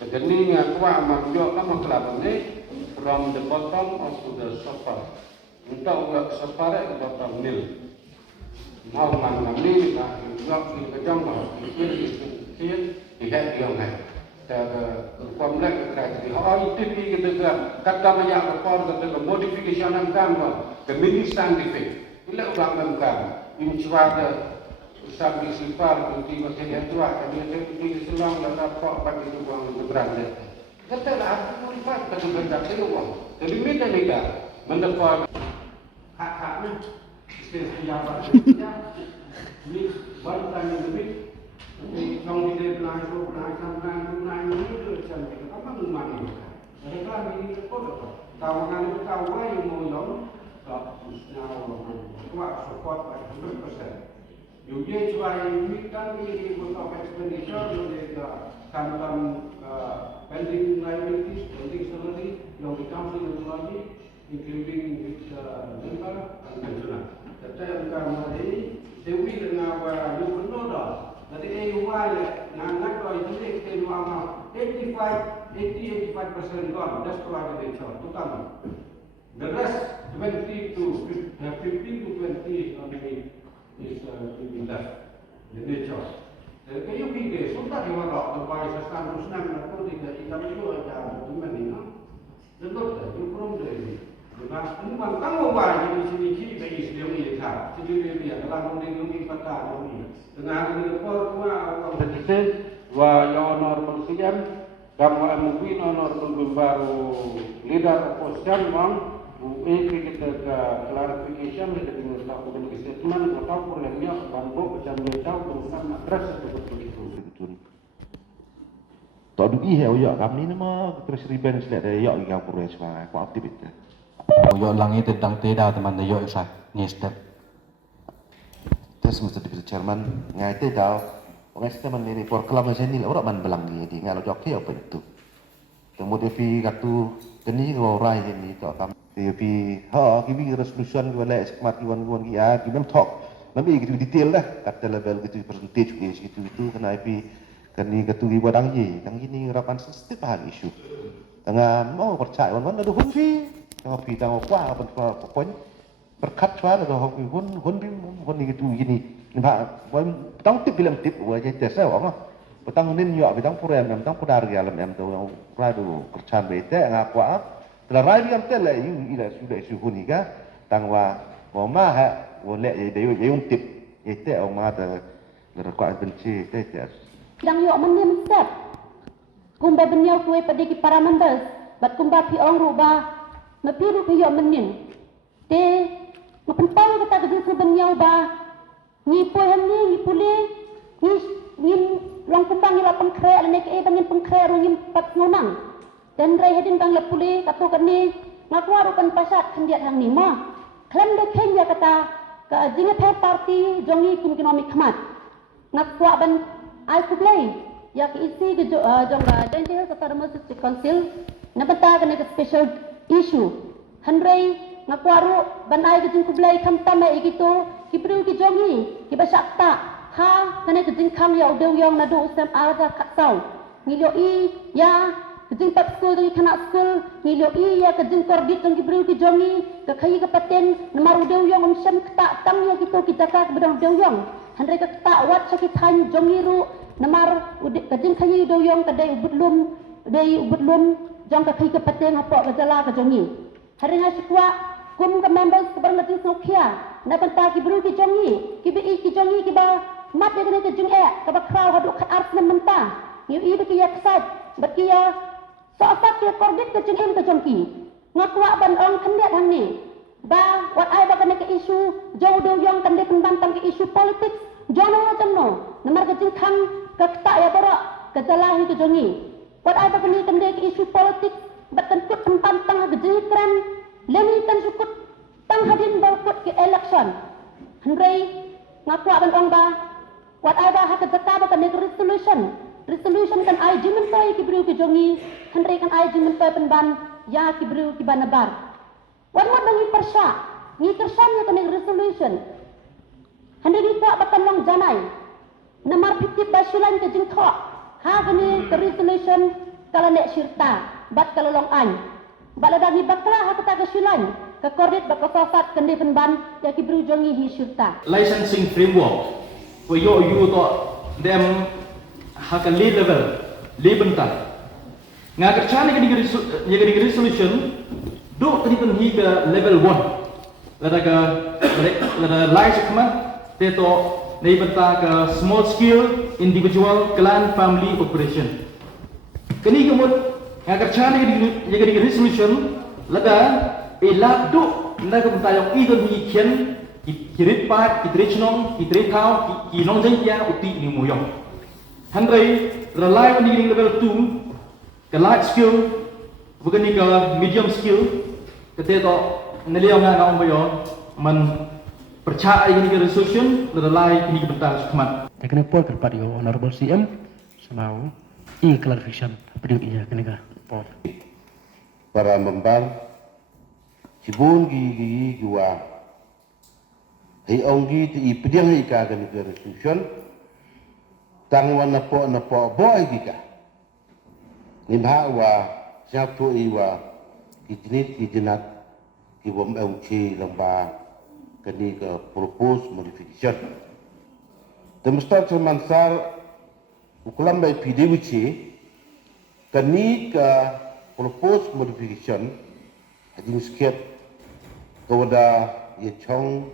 Jadi ngakwa manjok lama kelabang ni from the bottom of to the sofa. Untuk ulat sofa ke bottom nil. Mau mana ni nak ulat di kejang bah, ikir dihet yang hai. Tak komplek kerja. Oh itu kita kata banyak report kata modification kan bah, the mini scientific. Ila ulat kan, incuada. Sambil sifar bukti macam yang tua, kami ada bukti selang dan apa bagi itu uang beranda. Kata lah, aku lihat pada benda saya uang. Jadi minta mereka mendapat hak-haknya. Istilah pejabat ini baru tanya lebih. Kalau kita belanja itu macam itu. Apa mana? Mereka ini report apa? Kawangan itu kawan yang mau yang tak kuat support by 100%. You get why we can be able to expenditure, you get some pending liabilities, pending salary, you become employee, including its member and pensioner. The time comes day, they will now you will know that. That is why now not going to take 85% gone. That's why they show to come. The rest 15 to 20 only. Is in left the nature. Kayu fikir sudah diwarok supaya sesuatu senang atau tidak itu ada dimana? Betul tak? Improve dari. Dengan umum kamu wajib di sini kita istri ini tak. Sendiri dia dalam mendengar kata ini. Dengan report wa presiden wa honor presiden kamu mungkin honor baru leader opposition bang. Ini kita clarification kita dengan lakukan statement atau problemnya bangko macam dia tahu urusan matras seperti itu. Tak ada ihe ya kami ni mah terus riben selek dari ya yang aku rasa aku aktif itu. Yo lang itu tentang teda teman yo sak ni step. Terus Mr. Deputy Chairman, ngai tahu, orang statement ini for kelama sini orang man belang dia di ngalau joki apa itu. Kemudian fi katu kini orang ini tak kami. Tapi kimi resolution wala semat kiwan kia kimi talk nabi gitu detail lah kata level gitu percentage gitu itu kena IP kani katu ki wadang ni rapan sensitif hal isu dengan mau percaya wan ada hun fi tengah pi tengah kuah apa pokoknya berkat suara atau hun gitu gini nampak tang tip bilang tip wajah tesa apa petang nin yo petang puran petang pudar ya lem tu radu kerjaan bete ngakwa la rai biam tele yu ila sudah isu hunika tangwa mama ha wole ye yung tip ite o ma ta rekwa benci te dang yo menim step kumba benyau kuwe pada ki para members bat kumba pi ong ruba na pi ru yo menin te ngapentau kata gedi su benyau ba ni po hem ni pule ni long kumba ni la pengkre ala nek e bangin pengkre ru ni pat ngonang dan rai hadin bang la puli katu kani ngakwa rupan pasat kendiat hang ni ma klem de kenya kata ka jinga phe party jongi kin economic khmat ngakwa ban ai kublai ya ki isi ke jonga dan je kata remo city council na bata kane ke special issue hanrai ngakwa ru ban ai ke jing kublai kham ta mai gitu ki pru ki jongi ki basakta ha kane ke jing kham ya udeu yong na du sem arja khatsau ngilyo I ya kejeng pat school dari kanak school ngilyo iya kejeng korbit yang diberi ke jongi ke kayi ke paten namaru dewyong syam ketak tang ya gitu kita ka bedang dewyong handai ke ketak wat sakit han jongi ru namar udik kajing kayi doyong kadai ubut lum jong ka kai ke pateng apa ke jala ke jongi hari ngasikwa kum ke members ke berngati sokia na penta ki bru ki jongi ki bi ki jongi ki ba mat de ke jing ka ba kraw hadu khat ars na menta yu i bi ya ksat bat ki ya so apat ki kordit ke jing ke jongki ngakwa ban ong khandet hang ni ba wat ai ba kana ke isu jong doyong kan de penbantang ke isu politik jono jamno namar ke jing khang ke kta ya bara ke jala hi ke jongi wat ai ba kana kan de ke isu politik bat kan kut penbantang ke jing kran leni kan sukut tang hadin ba kut ke election hendrai ngakwa ban ong ba wat ai ba ha ke jaka ba kan resolution kan ai jimen toy ki bru ke jongi hendrai kan ai jimen toy penban ya ki bru ki banabar wan mo bangi persya ni kersan ya kan resolution hendrai ni kwa bakan long janai namar pitip basulan ke jing tho ha gani ke resolution kala nek syirta bat kala long an baladagi bakla ha kata ke syulan ke korit bakasasat kendi penban ya ki bru jongi hi syirta licensing framework for you to them haka level lebenta ngagar chani ke resolution do tadi kan hi ke level 1 lada life kama teto nei benta ke small scale individual clan family operation kini kemud ngagar chani ke resolution lada elak do na ke benta yang idon hi kien kirit pat kitrechnong kitrekau kinong jengya uti ni moyong handai rely on the level 2 ke large skill bukan ni ke medium skill ketika neliau nga ngau bayo man percaya ini ke resolution rely ini ke bentar khmat Teknik pol kerpat yo honorable CM semau i clarification video iya kenika pol para membar cibun gi gua hei onggi ti ipediang hei ka kan ke resolution tang wan na po boy gi ka nimha wa siap tu i wa ki jinat ki bom chi lamba kani ke propose modification temstar mansar ukulam bai PDWC kani ke propose modification hadin sket kawada ye chong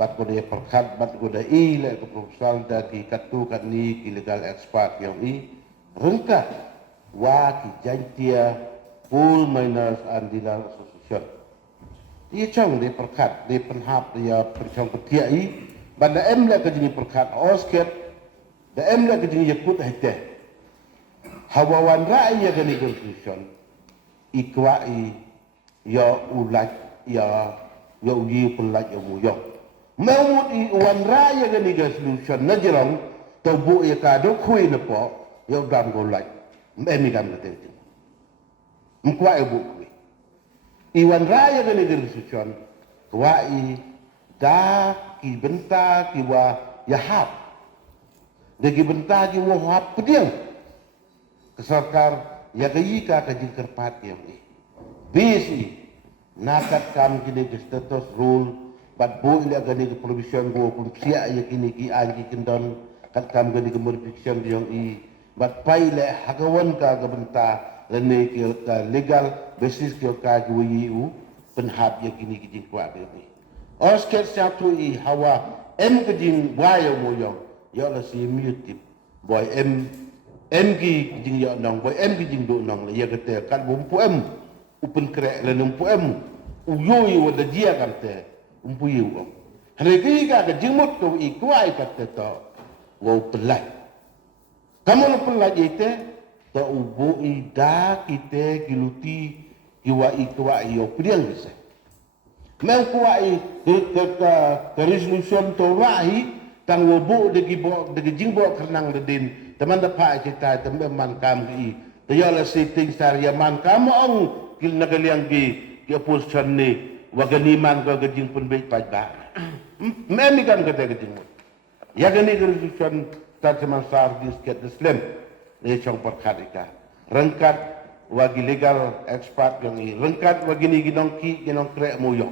bat ko de perkhat bat ko de i le ko proposal da ki katu kat ni ki legal expert yang i rengka wa ki jantia full minors and dealer association i chong de perkhat de penhap dia perchong petia i banda em le ka jini perkhat osket da em le ka jini yakut hete hawawan ra'i ya gani constitution ikwa i ya ulat ya uji pelat ya muyok Mewut i wan raya gani ga solution na jirong to bu ya ka do khui na po yo dam go lai emi dam te te mkwa e bu khui i wan raya gani ga solution wa i da ki benta ki wa ya hap de ki benta ki wa hap pediang kesarkar ya ga yi ka jingkar pat yang i bisi nakat kam kini ke status rule bat bo ile gani ke provision go kun sia ya kini ki anji kendon kat kam gani ke modification yang i bat pai le hagawan ka gabenta lene ke legal basis ke ka ji u penhap ya kini ki jing kwa be ni osket satu i hawa em ke jing wayo moyong ya la si mutip boy em ki jing ya nong boy em ki jing do nong le ya kete kat bum pu em upen krek le nong pu em uyoi wada dia kan te umpuyu om regi ga ga jimut ko i kwai kat te to wo pelai kamu no pelai ite to ubu i da kite kiluti kiwa i kwa i o priang bisa men kwa i ke resolution to rai tang wo bu de ki bo de jingbo kernang de din teman da pa kita tembe man kam i to ya la sitting sar ya man kam ong kil nagaliang ki opposition ni wagani man ko gajing pun baik pada memi kan kata gajing ya gani resolution tajaman sar disket islam ni chong perkhatika rengkat wagi legal expert yang ni rengkat wagi ni ginong krek moyo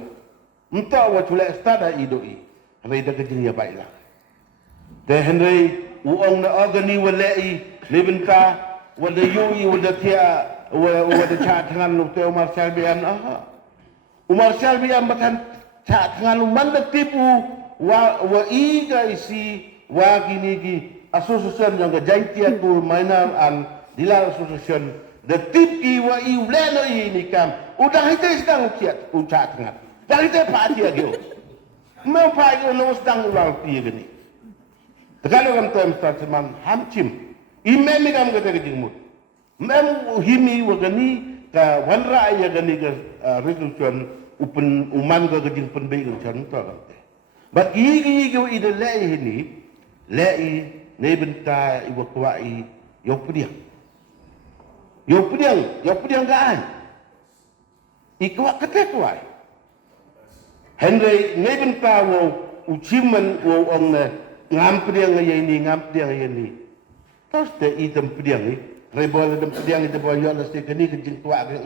entah wa tula stada idoi reda gajing ya baiklah de henry uong na organi walei lebenta wada yui wada tia wada cha tangan lu te Umar Syalbian Umar Syalbian bakan cha tangan lu manda tipu wa iga isi wa gini gi association yang ga jaitia tu minor and dilar association the tipi wa i uleno ini kam udah itu sedang kiat uca tangan dari te pa dia gyo mau pa yo no sedang ulang ti gini tegalo kam tem statement hamchim imemi kam ga tege jingmut mem himi wa gani ka wanra ya gani ga resolution upen uman ga jing penbe ga chan to kam te but gi go ide lai ini lai ne benta iwa kwai yo pediang yo pediang gaan ikwa kate kwai Henry ne benta wo uciman wo ong ngam pediang ini tos te item pediang ni rebol dem pediang itu boy yo lasi kini kejing tua ke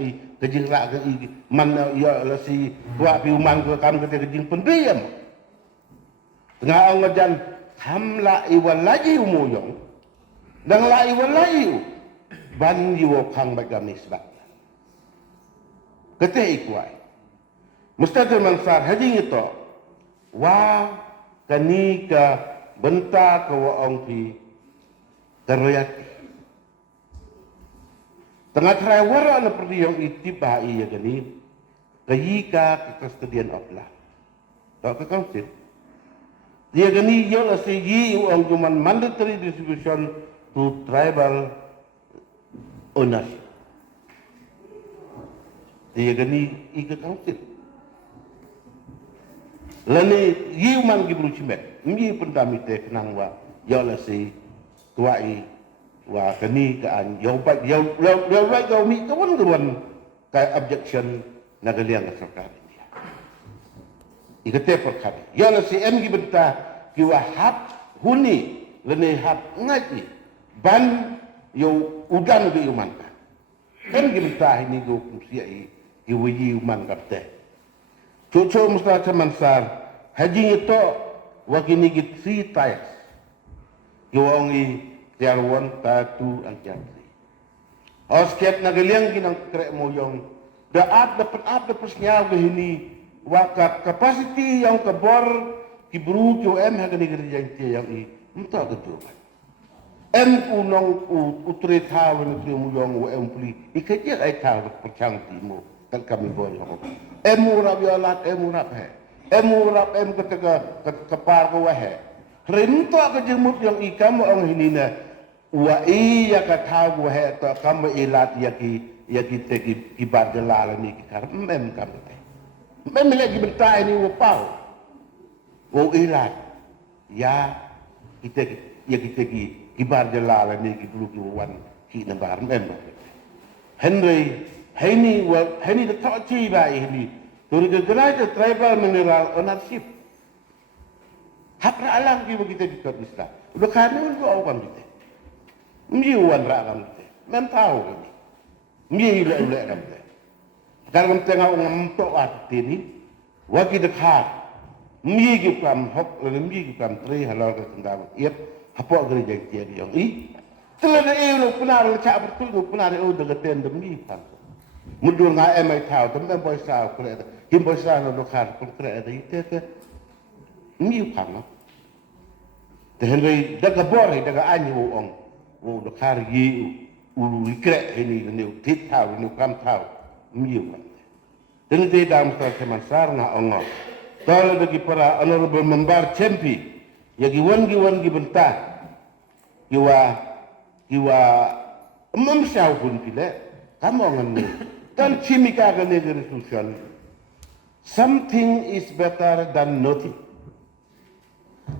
kejing ra ke man yo lasi tua pi umang ke kam ke kejing pendiam tengah ong ngajan hamla iwan lagi umuyong dang la iwan lagi ban yo khang bagam ni sebab kete ikwai mustaqil mansar haji itu wa kani ka benta ka wa ong pi terroyati tengah terai wara na perdiang itiba iya gani kayika custodian of law tak ke council dia gani yo la segi uang cuman mandatory distribution to tribal ownership dia gani ika council lani yuman gibru cimet mi pendamite kenang wa yo la si tuai wa kani kaan yo right go mi kawan ka objection nagaliang sarkar India ikate perkara yo la si em gibenta ki wa hap huni lene hap ngaji ban yo udan ge yuman ka em gibenta ini go kumsia i wiji yuman kapte cucu mustafa mansar haji itu wakini git 3 times yo ongi tiar 1 tiar 2 and tiar 3 oskep nagaliang ginang krek moyong dapat persnya ini waka capacity yang kebor kibru yo em hagani gerja yang i entah betul em unong utre thawen tu moyong wo em puli ikajia ai thaw perchang timo kan kami boy em urap yolat em urap he em urap em kepar ko he rinto ka jemut yang ikam ong hinina wa iya ka thaw he to kam ilat yaki te ki badala ni ki kar mem kam te mem lagi bentai ni wo pau wo ilat ya kita ki badala ni ki bulu ki wan ki na bar mem Henry Henry the top chi ba ini to recognize the tribal mineral ownership hak alang ki begitu di Islam udah kami untuk awam kita miwan ra kam kita mem tahu kami mi le kam kita kalau tengah ngam to atini waki dekat mi ki kam hok le mi ki kam tri halal ka tengah iep hapo gereja dia yang telana euro punar cha betul punar euro degaten demi kan mudur nga em ai thao tembe boy sa kre kim boy sa no khar kre da ite ke mi khang te henry daga bore daga anyu ong wo do khar yi u kre ini ne tit thao ne kam thao mi khang den de dam sa seman sar na ong tole de para honorable member champi yagi wan gi benta kiwa memsau pun pile kamu ngani dan chimika gane resolution something is better than nothing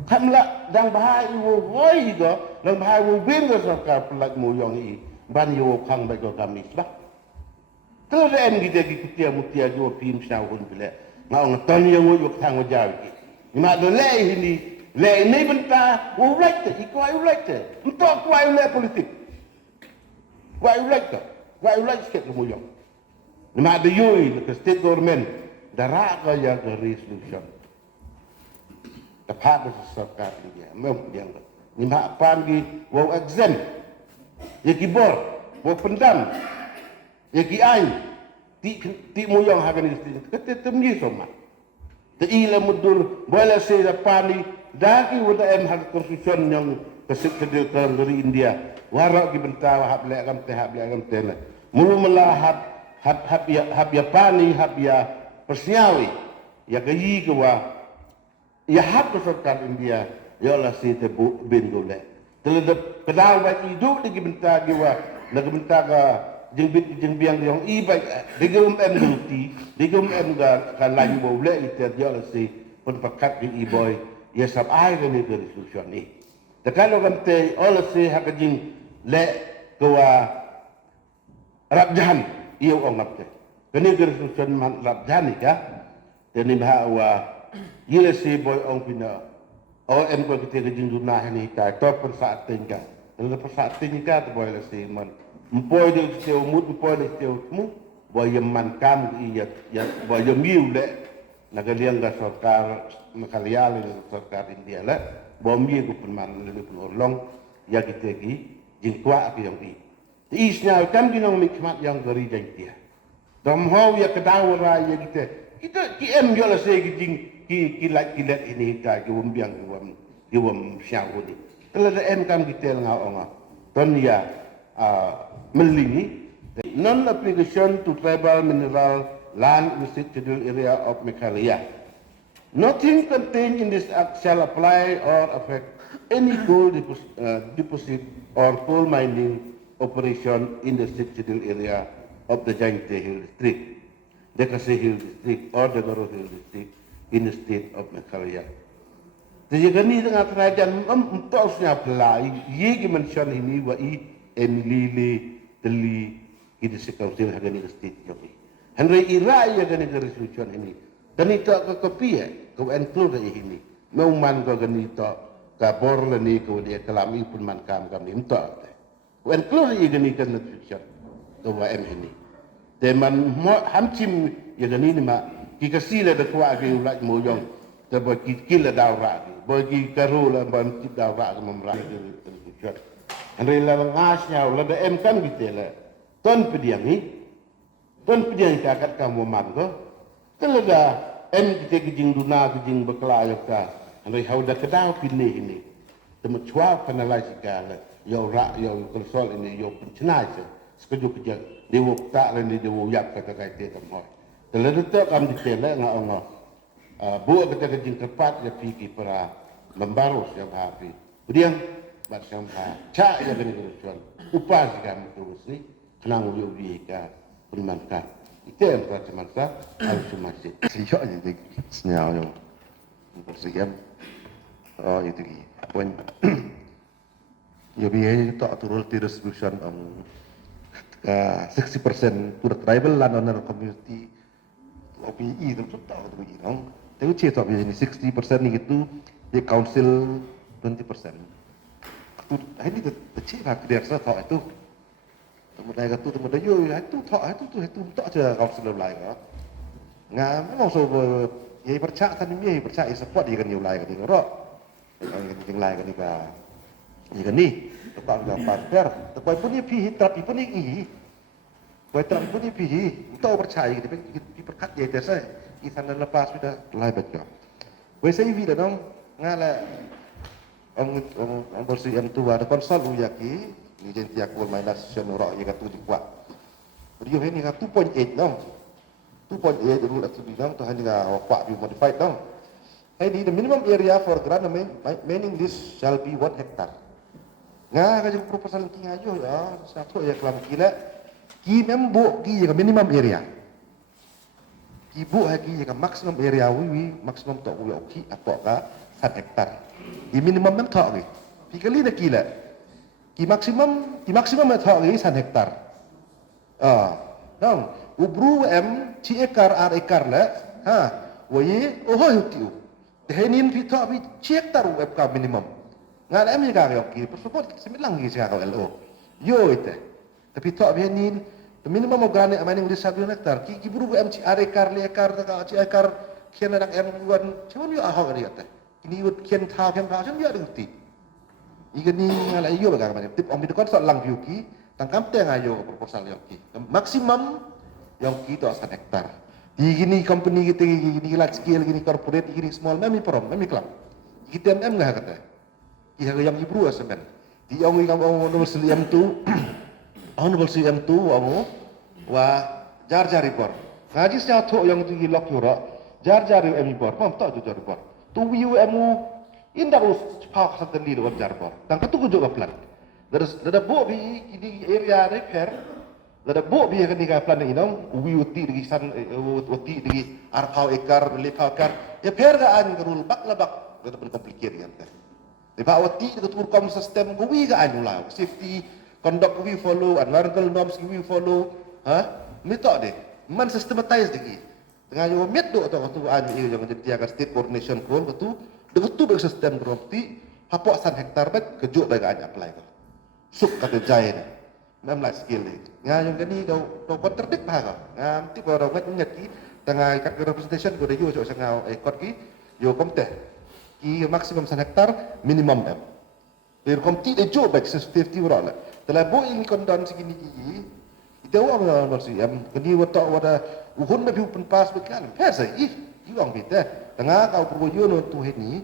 kamla dang bahai wo voi go dang bahai wo bin go sarkar pelak mo yong i ban yo khang ba go kamis ba to ren gi de gi kutia mutia jo pim sau pun pile ngau ngon yo wo thang wo jaw gi ma do le hini le ni benta wo right ikwai right untuk kwai le politik kwai right sikit mo yong ma de yoi the state government dara ka ya resolution the part of sarkar India mem yang ni mak pan gi wow exam ye ki bor wow pendam ye ki ai ti moyong hagan ni kete temni soma te ila mudur bola se da pani daki wala em hak konstitusi yang kesik kedil dari India warak ki bentawa hab le agam te la mulu melahat hab ya pani hab ya persiawi ya gayi ke wa ya hab सरकार India ya la se te bin gole terhadap kedau ba hidup di benta giwa na benta ka jeng biang yang i ba digum em duti digum em ga ka lain bo le ite ya la se pun pakat di i boy ya sab ai ga ni resolution ni ta kalau kan te ola se ha ka jing le ko wa rap jahan iyo ong nap te kani resolution man rap jahan ni ka te ni ba wa yele se boy ong pina o en ko kita jing duna ni ka to per saat tingka le per saat tingka to boy le se man mpoy de se umut mpoy de se mu boy man kam i ya boy miu le nagaliang ga sarkar makalial ni sarkar India la bo miu ko man le pun long ya kita gi jing kwa ki yang i isnya kam ginong mikmat yang gari jang dia dom ho ya kedaw ra ya kita ki em yo la se gi jing ki let ini ka ki wumbiang ki wum siang hudi kalau ada em kam kita ngau onga ton ya melini non application to tribal mineral land residual area of Meghalaya. Nothing contained in this act shall apply or affect any gold deposit or coal mining operation in the residual area of the Jainte Hill District, the Kasih Hill District or the Garo Hill District in the state of Meghalaya. Jadi kini dengan kerajaan untuk pelai, ye mention ini wa i emilili teli kita sekausil harga ni state joki. Henry irai ya gani resolution ini. Dan itu ke kopi kau include ini. Mau man kau gani itu kabor lani kau dia kelami pun man kam kami itu. Kau include ini kan resolution kau ini. Teman hamcim ya gani ni mak kikasih le dekwa ke ulat moyong terbuat kikil daura bagi karula ban kit daura memrah ke Henry la ngasnya la da em kan gitu la ton pediang ka kat kamu man ko talaga em kita kijing duna kijing bekla ka Henry hauda kedau pilih ini temu chua panalai segala yo ra yo konsol ini yo pencena je sekeju kerja dewo tak le dewo yak kata kait temoi terlalu tak kami dikela ngah ngah buat kita kejing kepat ya pergi para membarus yang happy kemudian macam cak ya kena kerusuhan upah kami terus ni kenang ubi ka permankan itu yang macam mana harus masih siapa jadi senyal yang bersekian itu poin ya biaya tak turun di resolution 60% to the tribal landowner community OPE itu tahu tu begini dong. Tapi cerita begini 60% ni itu di council 20%. Tu ini kecil lah dia rasa tahu itu. Temudah itu temudah yo itu tahu itu tak aja council lain kan. Ngam memang so ye percaya kan ni percaya support dia kan yo lain kan ni ro. Yang lain kan ni ka. Ni kan ni tukang gambar per. Tapi pun ni pi tapi pun ni Waitram pun ini tahu percaya gitu, diperkat ya itu saya. Isan dan lepas sudah mulai baca. Waisai vida dong ngala ang bersih yang tua ada konsol uyaki ni jenti aku minus senora ya katu di kuat. Dia ini kan 2.8 dong. 2.8 dulu tu bilang tu hanya kuat di modified dong. Hey, the minimum area for ground mining this shall be 1 hectare. Ngah kajian proposal tinggal aja ya, satu ya kelam kila. Ki membo ki yang minimum area. Ki bu ki yang maximum area wi maximum tok wi oki apa ka 1 hektar. Ki minimum mem tok ni. Pi kali nak kila. Ki maximum tok ni 1 hektar. Dong, ubru ci ekar ar ekar la. Ha, wi tiu. Dehenin pi tok pi ci hektar web ka minimum. Ngal em ni ka ki persupot semilang ki ka LO. Yo ite. Tapi tak bianin minimum organic mining di 1 hektar ki buru MC ekar le ekar ta ci ekar kian nak em buan cuma yo ahok dia kata ini yut kian tha cun dia dengti Igani ngala iyo baga mana tip ombi dekon sok lang biuki tangkam teng ayo proposal yoki maksimum yoki to 1 hektar. Igini company kita igini large scale igini corporate igini small mami prom mami club. Kita MM enggak kata. Iha yang ibru asemen. Di ong ikam ong honorable CM tu honorable CM tu wa jar jar report. Ngaji sia tho yang tu lok yura jar jar report pam tak jar report. Tu wiu emu indak us pak satelit wan jar report. Tang ketu kujo plan. Ada bo bi ini area repair. Ada bo bi kan diga plan ini nong wiu ti digi san ti digi arkau ekar lepau ekar. Ya per ga an gerul bak labak ada complicated kan. Lepas awati itu turkom sistem kuwi ga anu lah. Safety conduct kuwi follow, environmental norms kuwi follow. Mitok deh. Man systematize degi. Tengah yo met do atau tu anu iyo yang jadi agar state coordination call betu. Dengan tu bagi sistem property hapok 1 hektar bet kejuk dah ga apply ko. Suk kata jaya ni. Mem lah skill ni. Yang gani kau contradict bah kau. Nanti kau orang ngat ki tengah kat representation ko dah yo sok sangau ekot ki yo komte. Ki maksimum 1 hektar minimum M. Bir komti de jo back safety wala. Telah bo ini kondon segini ki. Itu orang masih am kini wata wada uhun na open pass bekan. Pesa iwang bite. Tengah kau perlu no tu ini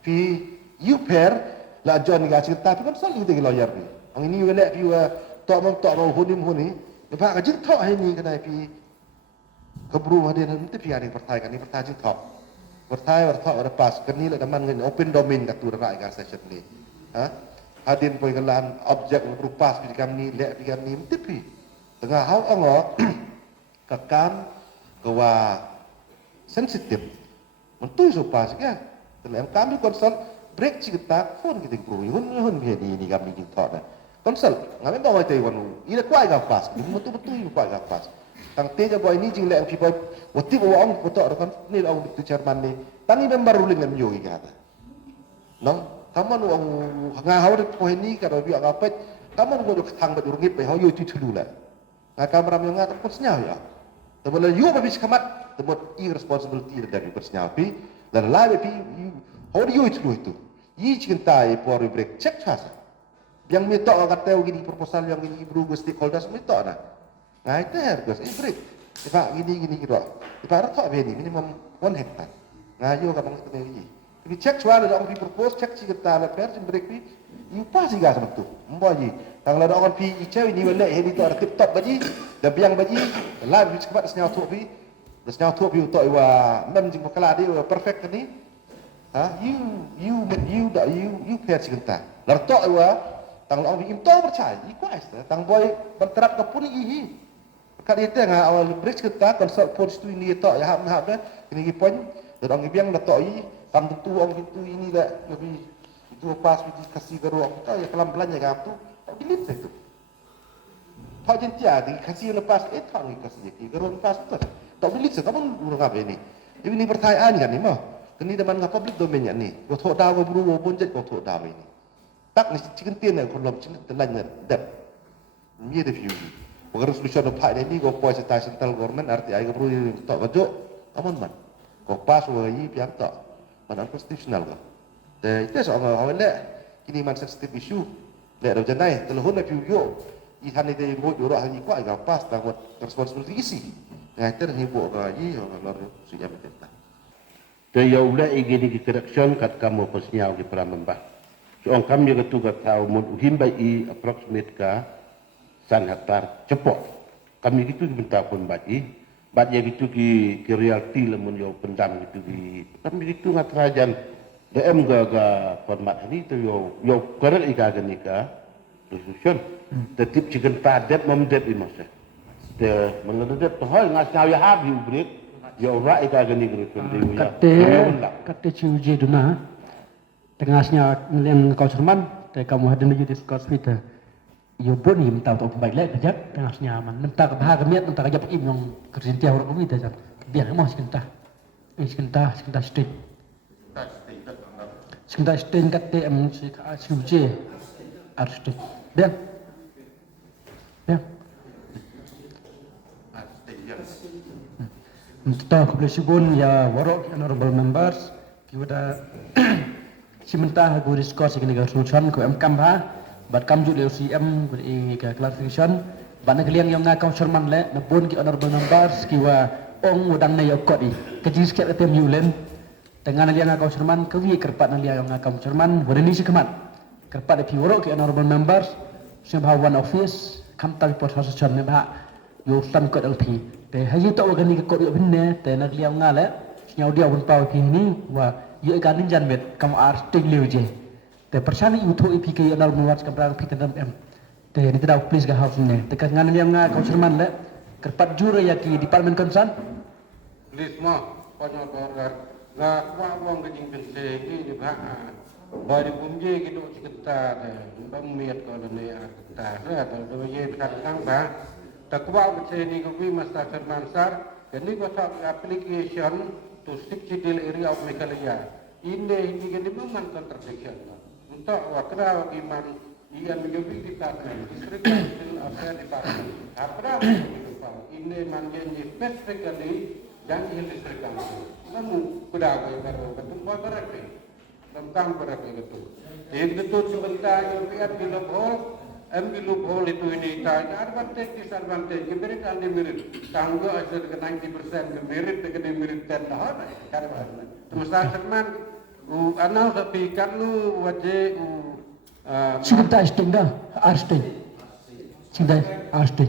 pi you pair la jon ga cerita tapi kan selalu dengan lawyer ni. Ang ini wala pi wa tok mau huni. Lepas ka jin tok ini kena pi keburu hadian nanti pi ada pertai kan ni pertai jin tok. Pertai ada pas kini la daman ngan open domain ka tu rai ka session ni. Hadin poi kelan objek berupa pi kami ni lek pi kami mesti pi. Tengah hau ango kakam kawa sensitif. Mentui sopas kan. Dalam kami konsol break cerita phone kita guru hun ni kami kita dah. Konsol ngamen bawa Taiwan. Ida kuai ka pas. Betul kuai ka pas. Tang teja boy ni jing le people wati bawa ong foto kan ni ong tu chairman ni. Tangi member ruling nam yo kata. Nong kamu nu ong ngahau de poin ni ka biak apet. Kamu nu thang ba durungip pe hau yo tu thulu la. Ngakam ram yang ngata pun senyau ya. Tebala you babis kamat tebot irresponsibility dari bersnyapi dan lain pi how do you itu yi cintai por break check hasa yang mito agat teu gini proposal yang gini bru stakeholders mito na ngai ter gus break ifa gini kira ifa ra thok beni minimum 1 hektar ngayo ka bang teu yi tapi check suara da ong pi propose check cinta la per break pi you pas iga sama tu mboji tang la da ong pi icewi ni wala hedi to tip top baji da biang baji live which kabat senyau thok pi senyau thok pi to iwa mem jing kala dia perfect ni you pair cinta lar to iwa tang la ong pi im to percaya iku ais tang boy benterap ka pun i kad ite nga awal break cinta konsol post tu ini to ya hab dah ini poin da ong biang la to i tam tu ong tu ini la lebih itu pas kasih ke ruang kita ya kelam belanja ke tu delete itu tak jentia dikasih lepas tak dikasih ke ruang pas tu tak delete kamu urang apa ini pertanyaan kan ni mah kini deman ke public domain ni kau thok dah beru bonjet kau thok dah ini tak ni cikin tian yang kolom cikin telanya dep ni review resolution of high ni kau puas central government RTI kau perlu tak bajuk aman man kau pas wei piang tak man unconstitutional kau itu soal awal kini man sensitive issue le dah janai telehon na piu ihan ide mo joro hani ko aga pas tang responsibility isi ngaiter ni bo ga yi lor suya beteta Te yau le igini ki correction kat kamu posnyau ki pramambah so kami ga tu ga tau mun himbai i approximate ka 1 hektar cepok kami gitu minta pun bagi bat ya gitu ki reality lemun yo pendam gitu ki kami gitu ngatrajan DM ga format ini tu yo korek ika genika resolution tetip chicken padet memdet imasa de mengedet to hal ngas nyaw ya habi break yo ra ika genik resolution kate ciuje duna tengahnya yang kau cerman te kamu hadir di discuss kita yo bon him tau to baik lek kejap tengahnya man mentah ke bahag miat mentah kejap im yang kerjintia orang kami dah biar mau sekentar street sebentar steng kat TM CUJ arti biar kita kebetulan ya warok honorable members kita sementara aku diskus ini resolution ko em kam ha bat kam ju leu CM ko clarification ban kalian yang ngakau cerman le na pun ki honorable members ki wa ong udang na yokot i kejis ket atem yulen dengan liang ngakau cerman ke wi kerpat na liang ngakau cerman bodeni sikemat kerpat de piworo ki honorable members sebab one office kam ta report resolution ne ba yo san ko LP te haji to ga ni ko yo binne te na liang ngale nyau dia pun pau pi ni wa ye kan jan met kam ar ting liu je te persani utho IPK honorable members kam rang pi tendam em te ni tidak please ga house ne te kan ngan liang ngakau cerman le kerpat jure ya ki department concern please mo panyo borat ga kwa wong ke jing pense ki ni ba ba di pumje ki do cikta bang miet ko ne akta ra ta do ye tak sang ba ta kwa be ni ko wi master mansar ni ko tak application to 60 area of Meghalaya inde ini ke memang contradiction untuk wakra iman ia menjadi department district council affairs department apa ini manjanya specifically dan ini district council namun kuda ko baru betul berapa tentang berapa itu jadi betul sebentar yang lihat di loophole itu ini tanya advantage disadvantage merit and demerit tanggo asal ke 90% merit ke demerit 10 tahun karena semasa serman anau tapi kanu wajib Cinta isting dah, arsting. Cinta arsting.